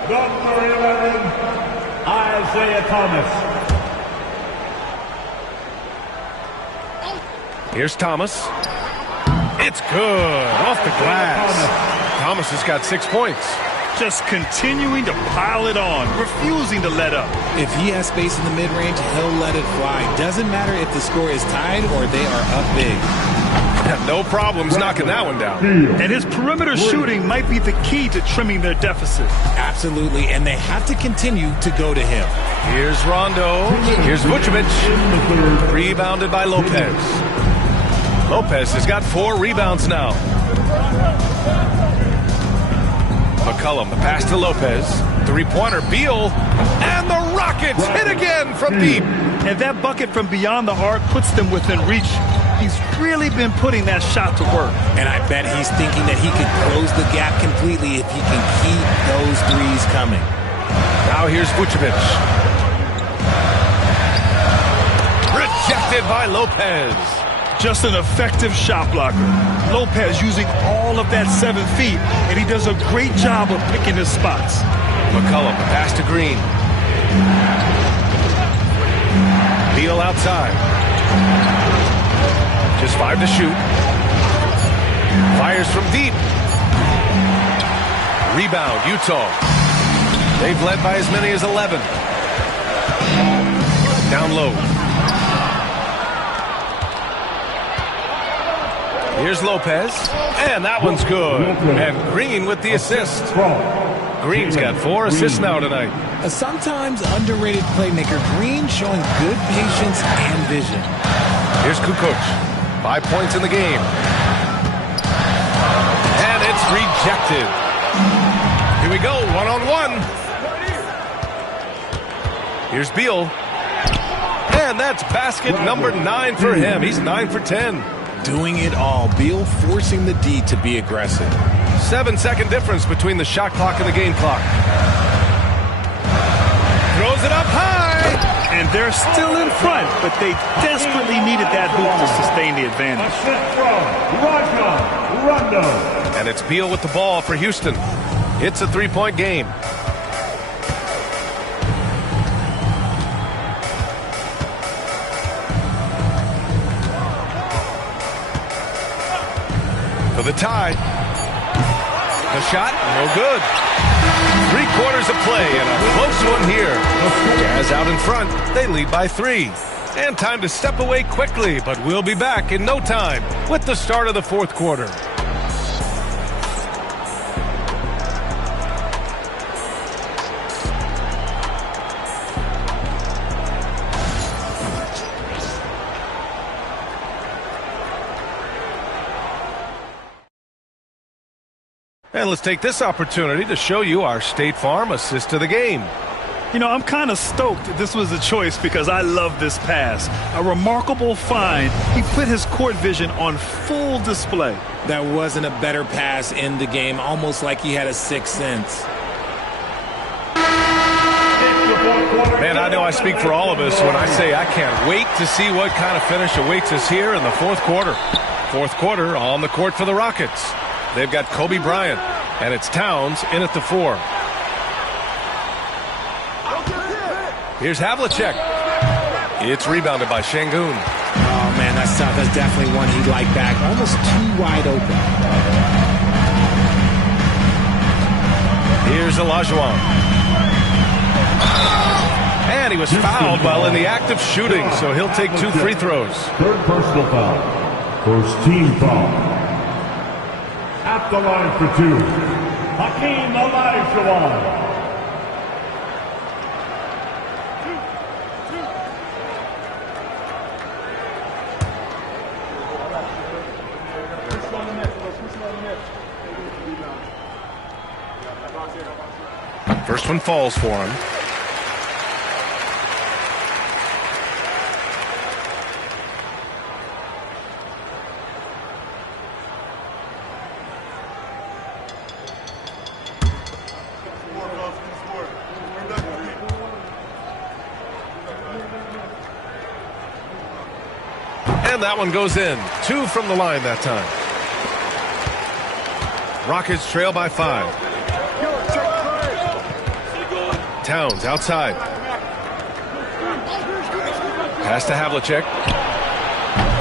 Number 11, Isaiah Thomas. Here's Thomas. It's good. Off the glass. Thomas has got 6 points. Just continuing to pile it on, refusing to let up. If he has space in the mid-range, he'll let it fly. Doesn't matter if the score is tied or they are up big. No problems knocking that one down. And his perimeter shooting might be the key to trimming their deficit. Absolutely, and they have to continue to go to him. Here's Rondo. Here's Vucevic. Rebounded by Lopez. Lopez has got 4 rebounds now. McCollum, the pass to Lopez. 3-pointer, Beal. And the Rockets hit again from deep. And that bucket from beyond the arc puts them within reach. He's really been putting that shot to work. And I bet he's thinking that he could close the gap completely if he can keep those threes coming. Now here's Vucevic. Rejected by Lopez. Just an effective shot blocker. Lopez using all of that 7 feet, and he does a great job of picking his spots. McCollum, pass to Green. Beal outside. Just 5 to shoot. Fires from deep. Rebound, Utah. They've led by as many as 11. Down low. Here's Lopez. And that one's good. And Green with the assist. Green's got 4 assists now tonight. A sometimes underrated playmaker, Green showing good patience and vision. Here's Kukoc. 5 points in the game. And it's rejected. Here we go, one-on-one. Here's Beal. And that's basket number 9 for him. He's 9 for 10. Doing it all. Beal forcing the D to be aggressive. 7-second difference between the shot clock and the game clock. Throws it up high. And they're still in front, but they desperately needed that hoop to sustain the advantage. And it's Beal with the ball for Houston. It's a 3-point game. For the tie. The shot, no good. 3/4 of play and a close one here. Jazz out in front. They lead by 3. And time to step away quickly, but we'll be back in no time with the start of the 4th quarter. And let's take this opportunity to show you our State Farm assist to the game. You know, I'm kind of stoked that this was a choice because I love this pass. A remarkable find. He put his court vision on full display. That wasn't a better pass in the game, almost like he had a 6th sense. Man, I know I speak for all of us when I say I can't wait to see what kind of finish awaits us here in the 4th quarter. 4th quarter on the court for the Rockets. They've got Kobe Bryant, and it's Towns in at the 4. Here's Havlicek. It's rebounded by Şengün. Oh, man, that's tough. That's definitely one he'd like back. Almost too wide open. Here's Olajuwon. And he was fouled while in the act of shooting, so he'll take 2 free throws. 3rd personal foul. 1st team foul. At the line for 2, Hakeem Olajuwon. First one falls for him. And that one goes in. 2 from the line that time. Rockets trail by 5. Towns outside. Pass to Havlicek.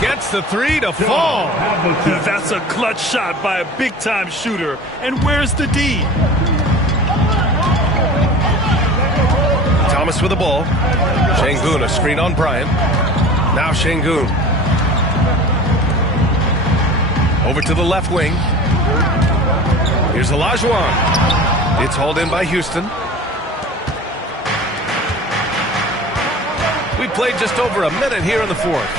Gets the 3 to fall. That's a clutch shot by a big-time shooter. And where's the D? Thomas with the ball. Şengün, a screen on Bryant. Now Şengün. Over to the left wing. Here's Olajuwon. It's hauled in by Houston. We played just over a minute here in the 4th.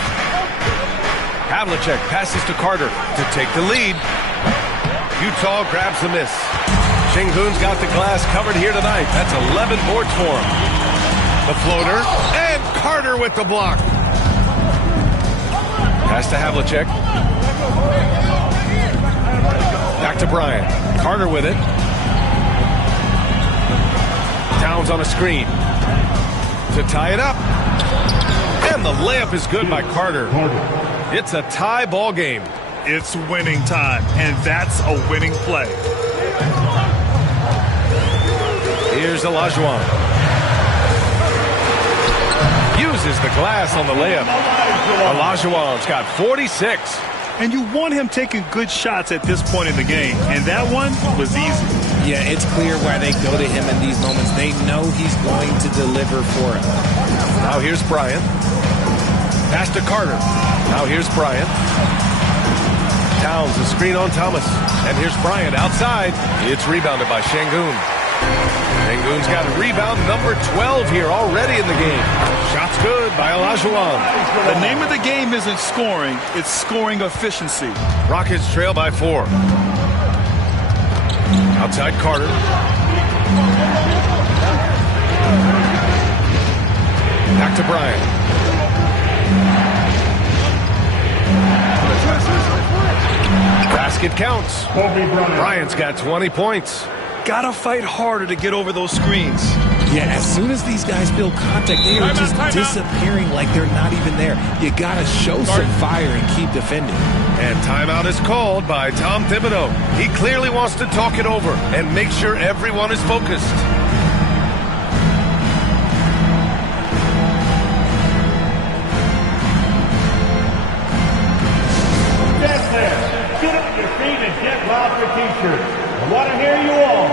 Havlicek passes to Carter to take the lead. Utah grabs the miss. Şengün's got the glass covered here tonight. That's 11 boards for him. The floater, and Carter with the block. Pass to Havlicek. Back to Bryant. Carter with it. Towns on a screen. To tie it up. And the layup is good by Carter. It's a tie ball game. It's winning time, and that's a winning play. Here's Olajuwon. Uses the glass on the layup. Olajuwon's got 46. And you want him taking good shots at this point in the game, and that one was easy. Yeah, it's clear why they go to him in these moments. They know he's going to deliver for him. Now here's Bryant. Pass to Carter. Now here's Bryant. Towns, the screen on Thomas. And here's Bryant outside. It's rebounded by Şengün. Şengün's got rebound number 12 here already in the game. Shot's good by Olajuwon. The name of the game isn't scoring, it's scoring efficiency. Rockets trail by 4. Outside Carter. Back to Bryant. Basket counts. Bryant's got 20 points. Gotta fight harder to get over those screens. Yeah, as soon as these guys feel contact, they are just disappearing like they're not even there. You gotta show some fire and keep defending. And timeout is called by Tom Thibodeau. He clearly wants to talk it over and make sure everyone is focused. Stand there. Get up your feet and get loud for T-shirts. I want to hear you all.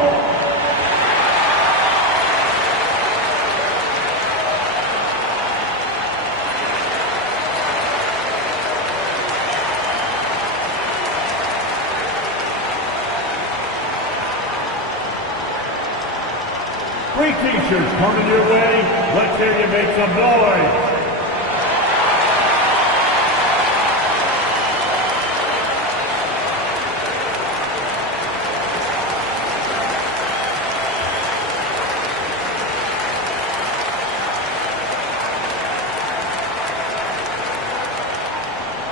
Free T-shirts coming your way. Let's hear you make some noise.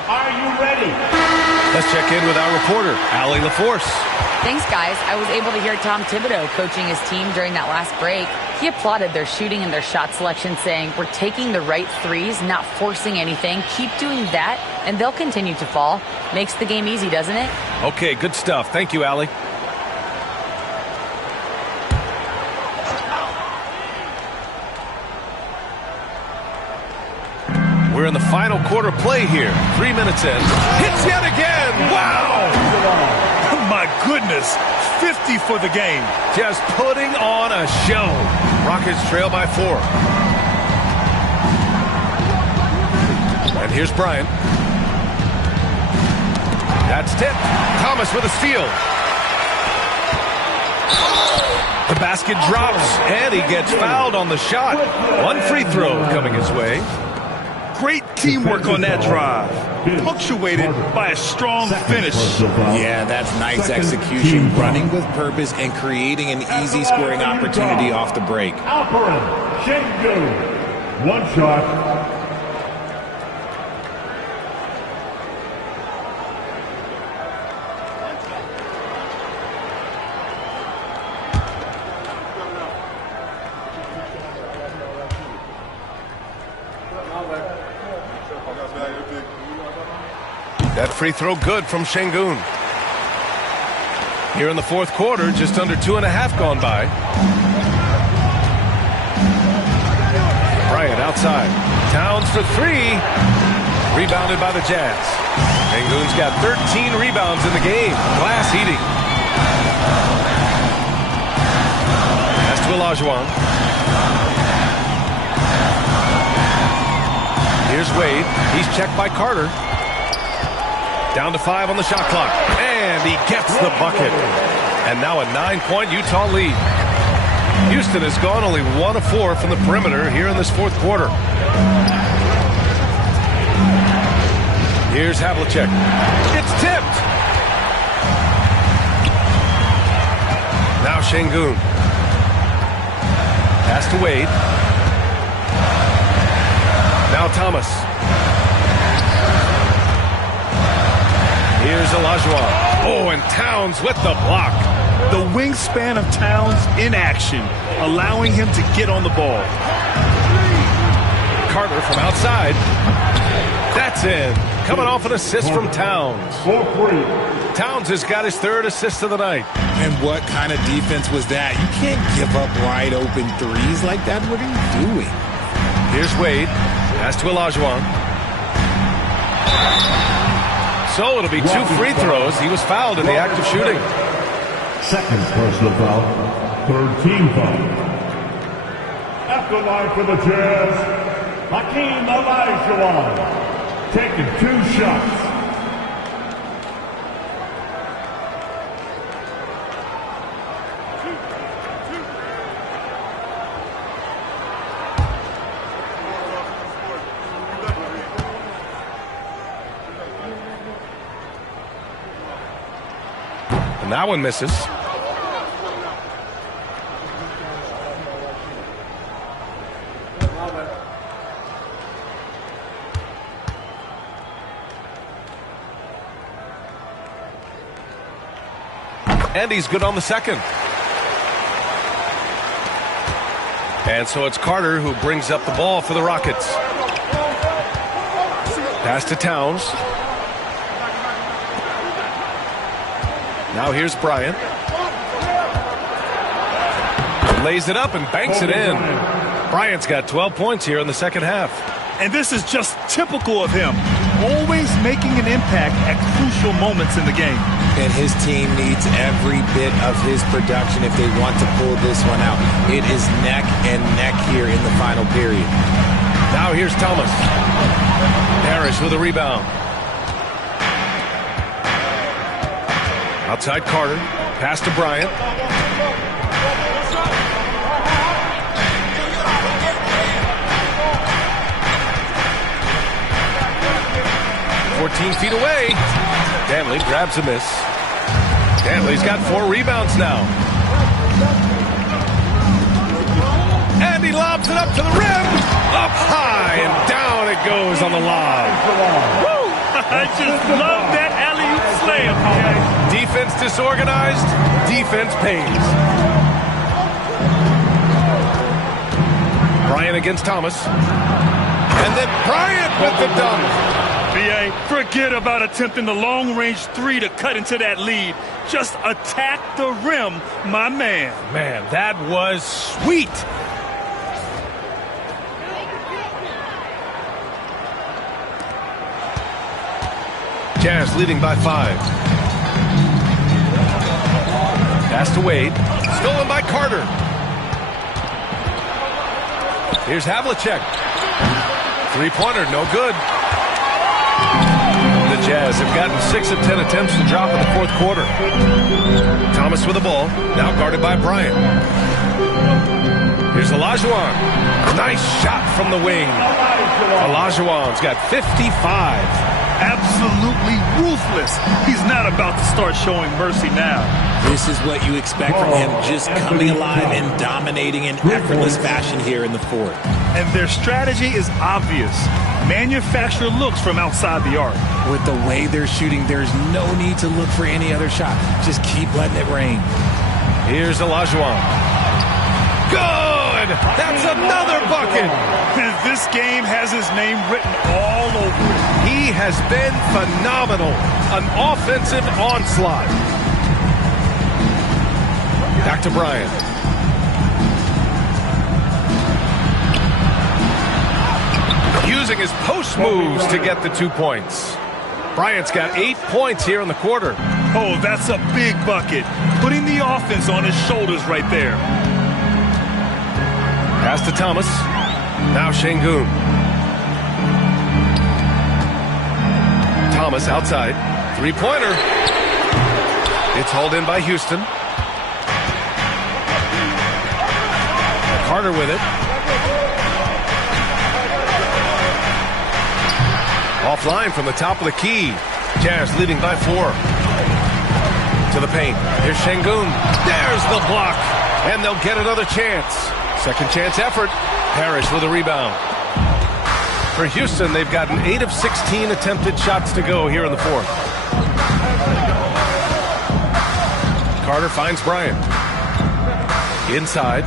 Are you ready? Let's check in with our reporter, Allie LaForce. Thanks, guys. I was able to hear Tom Thibodeau coaching his team during that last break. He applauded their shooting and their shot selection, saying, "We're taking the right threes, not forcing anything. Keep doing that, and they'll continue to fall." Makes the game easy, doesn't it? Okay, good stuff. Thank you, Allie. We're in the final quarter play here. 3 minutes in. Hits yet again. Wow! My goodness, 50 for the game. Just putting on a show. Rockets trail by 4. And here's Bryant. That's tipped. Thomas with a steal. The basket drops, and he gets fouled on the shot. One free throw coming his way. Great teamwork on that drive, punctuated by a strong finish. Yeah, that's nice execution, running with purpose and creating an easy scoring opportunity off the break. Alperen Şengün. One shot. That free throw good from Şengün. Here in the fourth quarter, just under 2.5 gone by. Bryant outside. Towns for 3. Rebounded by the Jazz. Şengün's got 13 rebounds in the game. Glass heating. Pass to Olajuwon. Here's Wade. He's checked by Carter. Down to 5 on the shot clock. And he gets the bucket. And now a 9-point Utah lead. Houston has gone only 1 of 4 from the perimeter here in this fourth quarter. Here's Havlicek. It's tipped. Now Şengün. Pass to Wade. Now Thomas. Here's Olajuwon. Oh, and Towns with the block. The wingspan of Towns in action, allowing him to get on the ball. Carter from outside. That's in. Coming off an assist from Towns. Towns has got his third assist of the night. And what kind of defense was that? You can't give up wide open threes like that. What are you doing? Here's Wade. Pass to Olajuwon. So it'll be 2 free throws. He was fouled in the act of shooting. Second personal foul. Third team foul. At the line for the Jazz, Hakeem Olajuwon. Taking 2 shots. And that one misses. And he's good on the second. And so it's Carter who brings up the ball for the Rockets. Pass to Towns. Now here's Bryant. Lays it up and banks it in. Bryant's got 12 points here in the second half. And this is just typical of him. Always making an impact at crucial moments in the game. And his team needs every bit of his production if they want to pull this one out. It is neck and neck here in the final period. Now here's Thomas. Parrish with a rebound. Outside Carter. Pass to Bryant. Feet away. Danley grabs a miss. Danley's got 4 rebounds now. And he lobs it up to the rim. Up high and down it goes on the lob. Woo! I just love that alley-oop slam. Defense disorganized. Defense pays. Bryant against Thomas. And then Bryant with the dunk. B.A., forget about attempting the long-range 3 to cut into that lead. Just attack the rim, my man. Man, that was sweet. Jazz leading by 5. Pass to Wade. Stolen by Carter. Here's Havlicek. 3-pointer, no good. The Jazz have gotten 6 of 10 attempts to drop in the fourth quarter. Thomas with the ball, now guarded by Bryant. Here's Olajuwon. Nice shot from the wing. Olajuwon's got 55. Absolutely ruthless. He's not about to start showing mercy now. This is what you expect from him, just coming alive and dominating in effortless fashion here in the fourth. And their strategy is obvious. Manufacture looks from outside the arc. With the way they're shooting, there's no need to look for any other shot. Just keep letting it rain. Here's Olajuwon. Good! That's another bucket! This game has his name written all over it. He has been phenomenal. An offensive onslaught. Back to Bryant. Using his post moves to get the 2 points. Bryant's got 8 points here in the quarter. Oh, that's a big bucket. Putting the offense on his shoulders right there. Pass to Thomas. Now Şengün. Thomas outside. 3-pointer. It's hauled in by Houston. Carter with it. Offline from the top of the key. Jazz leading by 4. To the paint. Here's Şengün. There's the block. And they'll get another chance. Second chance effort. Parrish with a rebound. For Houston, they've gotten 8 of 16 attempted shots to go here in the fourth. Carter finds Bryant. Inside.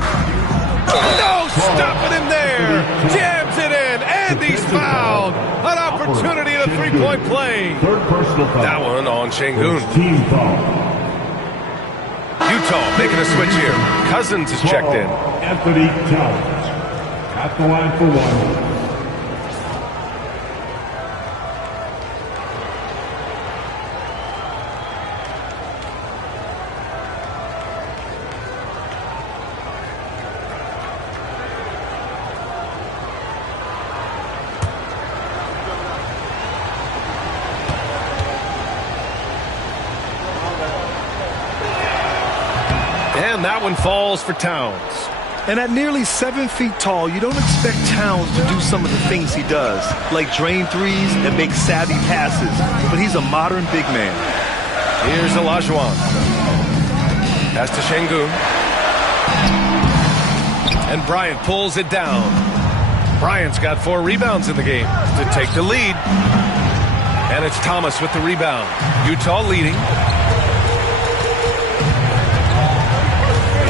No, stopping him there. Jams it in, and he's fouled. An opportunity at a three-point play. Third personal foul. That one on Şengün. Team foul. Utah making a switch here. Cousins is checked in. Anthony Towns at the line for one. And that one falls for Towns. And at nearly 7 feet tall, you don't expect Towns to do some of the things he does, like drain threes and make savvy passes. But he's a modern big man. Here's Olajuwon. Pass to Şengün. And Bryant pulls it down. Bryant's got 4 rebounds in the game to take the lead. And it's Thomas with the rebound. Utah leading.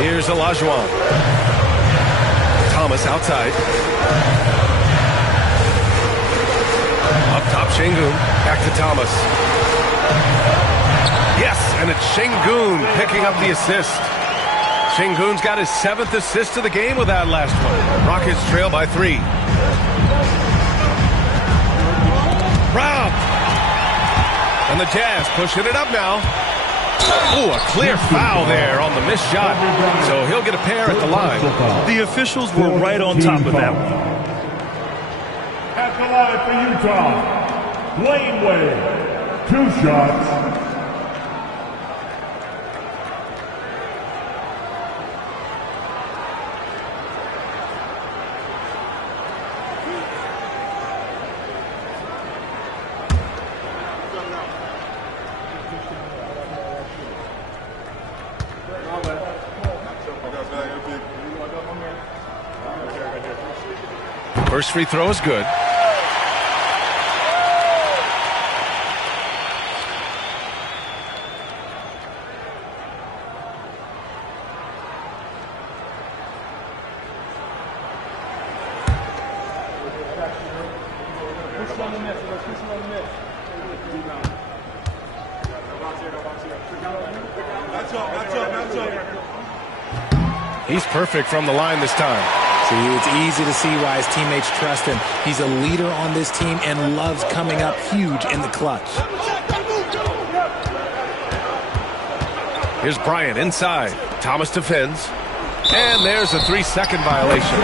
Here's Olajuwon. Thomas outside. Up top, Şengün. Back to Thomas. Yes, and it's Şengün picking up the assist. Şengün's got his 7th assist of the game with that last one. Rockets trail by 3. Round. And the Jazz pushing it up now. Ooh, a clear foul there on the missed shot. So he'll get a pair at the line. The officials were right on top of that one. At the line for Utah, Dwayne Wade. 2 shots. First free throw is good. He's perfect from the line this time. See, it's easy to see why his teammates trust him. He's a leader on this team and loves coming up huge in the clutch. Here's Bryant inside. Thomas defends. And there's a 3-second violation.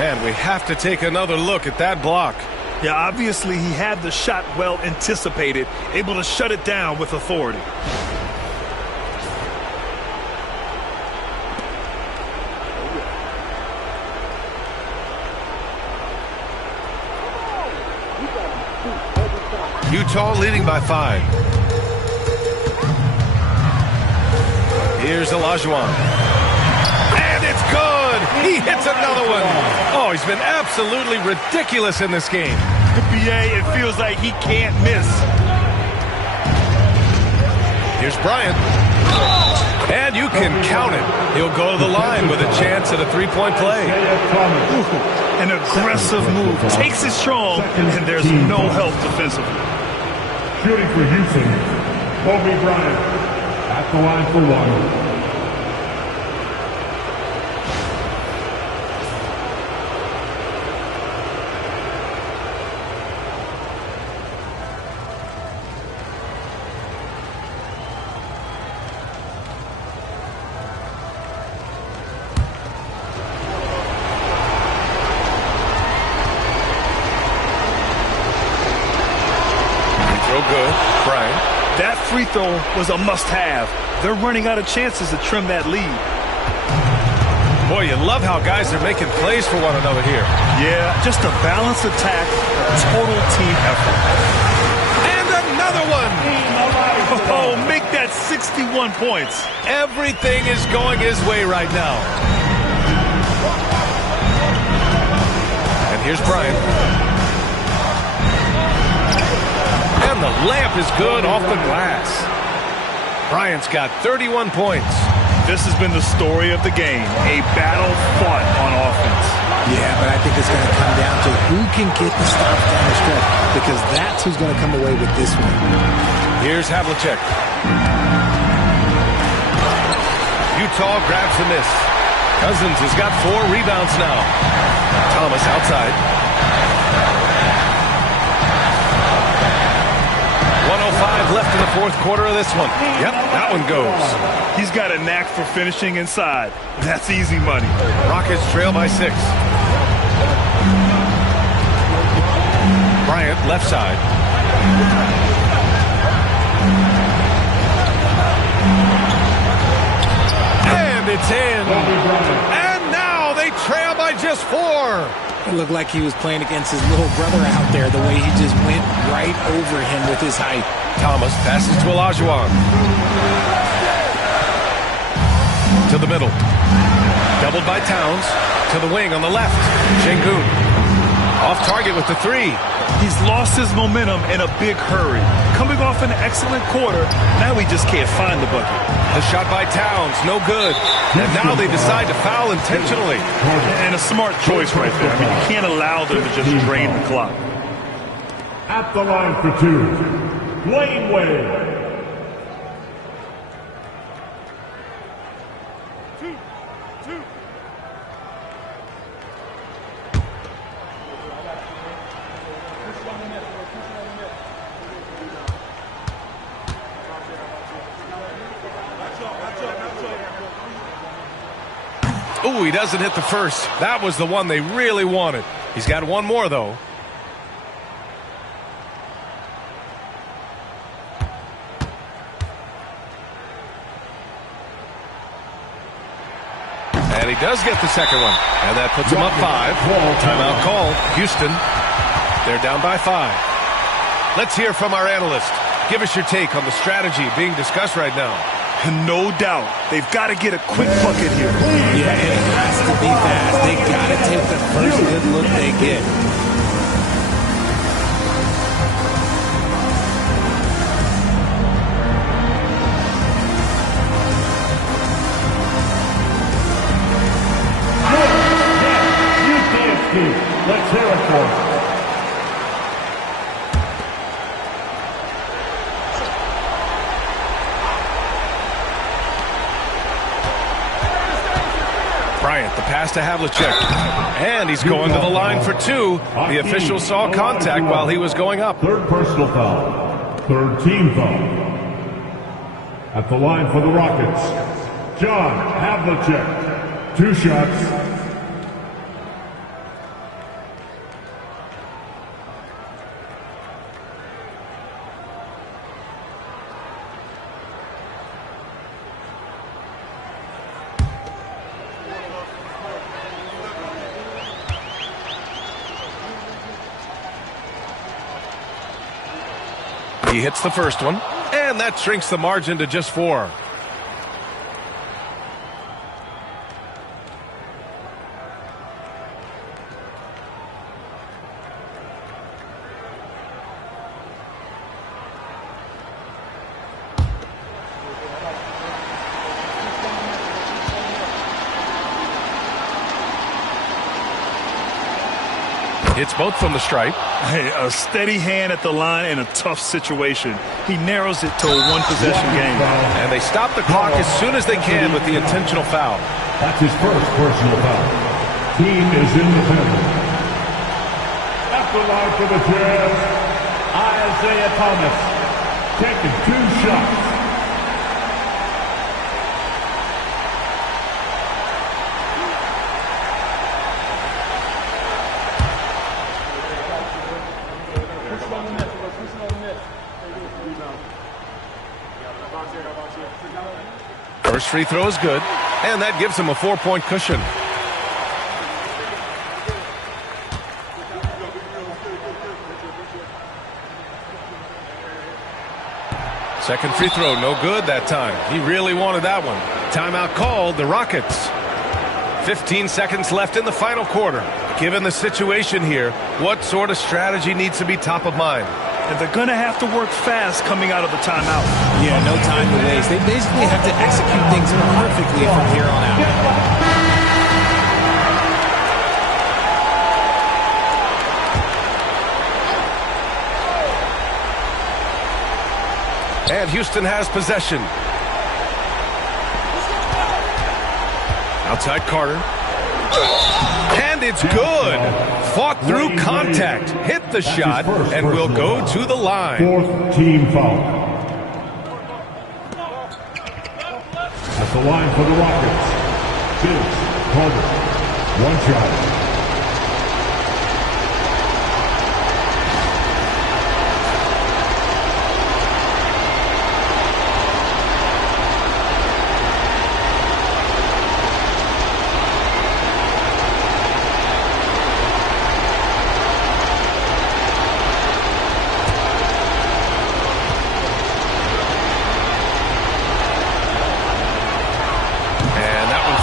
And we have to take another look at that block. Yeah, obviously he had the shot well anticipated, able to shut it down with authority. Utah leading by 5. Here's Olajuwon. And it's good! He hits another one! Oh, he's been absolutely ridiculous in this game. NBA, it feels like he can't miss. Here's Bryant. And you can count it. He'll go to the line with a chance at a 3-point play. An aggressive move. Takes it strong, and there's no help defensively. Shooting for Houston, Kobe Bryant at the line for 1. Good. Bryant. That free throw was a must-have. They're running out of chances to trim that lead. Boy, you love how guys are making plays for one another here. Yeah, just a balanced attack, a total team effort. And another one. Oh, make that 61 points. Everything is going his way right now. And here's Bryant. And And the layup is good off the glass. Bryant's got 31 points. This has been the story of the game, a battle fought on offense. Yeah, but I think it's going to come down to who can get the stops down the stretch, because that's who's going to come away with this one. Here's Havlicek. Utah grabs the miss. Cousins has got 4 rebounds now. Thomas outside. 1:05 left in the fourth quarter of this one. Yep, that one goes. He's got a knack for finishing inside. That's easy money. Rockets trail by 6. Bryant left side. And it's in. And now they trail by just 4. It looked like he was playing against his little brother out there, the way he just went right over him with his height. Thomas passes to Olajuwon. To the middle. Doubled by Towns. To the wing on the left. Şengün. Off target with the 3. He's lost his momentum in a big hurry. Coming off an excellent quarter, now he just can't find the bucket. The shot by Towns, no good. And now they decide to foul intentionally. And a smart choice right there. I mean, you can't allow them to just drain the clock. At the line for 2, Dwayne Wade. Ooh, he doesn't hit the first. That was the one they really wanted. He's got one more, though. And he does get the second one. And that puts him up 5. Timeout called. Houston, they're down by 5. Let's hear from our analyst. Give us your take on the strategy being discussed right now. No doubt. They've got to get a quick bucket here. Yeah, and it has to be fast. They got to take the first good look they get. Let's hear it for him. Bryant, the pass to Havlicek. And he's going to the line for 2. The official saw contact while he was going up. 3rd personal foul. 3rd team foul. At the line for the Rockets, John Havlicek. 2 shots. He hits the first one, and that shrinks the margin to just 4. Hits both from the stripe. Hey, a steady hand at the line in a tough situation. He narrows it to a 1-possession game. And they stop the clock as soon as they can with the intentional foul. That's his first personal foul. Team is in the penalty. At the line for the Jazz, Isaiah Thomas. Taking 2 shots. First free throw is good, and that gives him a 4-point cushion. Second free throw, no good that time. He really wanted that one. Timeout called, the Rockets. 15 seconds left in the final quarter. Given the situation here, what sort of strategy needs to be top of mind? and they're going to have to work fast coming out of the timeout. Yeah, no time to waste. They basically have to execute things perfectly from here on out. And Houston has possession. Outside Carter. And it's good. Fought through contact. Hit the shot and will go to the line. Fourth team foul. At the line for the Rockets. Vince Carter. One shot.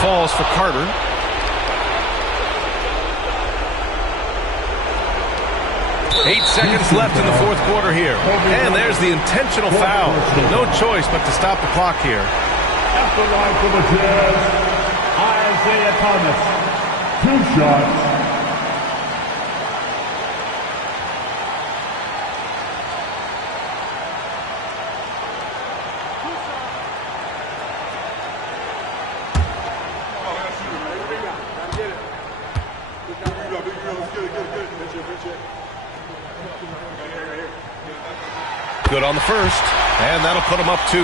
Falls for Carter. Eight seconds left in the fourth quarter here. And there's the intentional foul. No choice but to stop the clock here. At the line for the Jazz, Isaiah Thomas. 2 shots. Good on the first, and that'll put him up 2.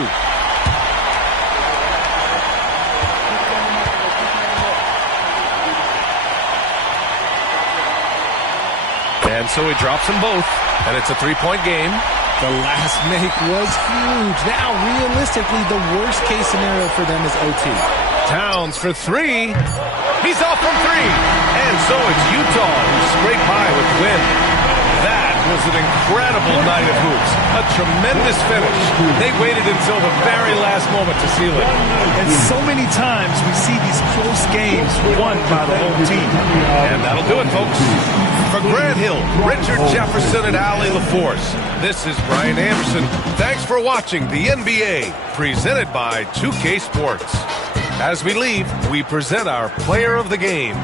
And so he drops them both, and it's a 3-point game. The last make was huge. Now, realistically, the worst-case scenario for them is OT. Towns for 3. He's off from 3. And so it's Utah who scrape by with the win. That was an incredible night of hoops. A tremendous finish. They waited until the very last moment to seal it. And so many times we see these close games won by the home team. And that'll do it, folks. For Grant Hill, Richard Jefferson, and Allie LaForce, this is Brian Anderson. Thanks for watching the NBA, presented by 2K Sports. As we leave, we present our player of the game.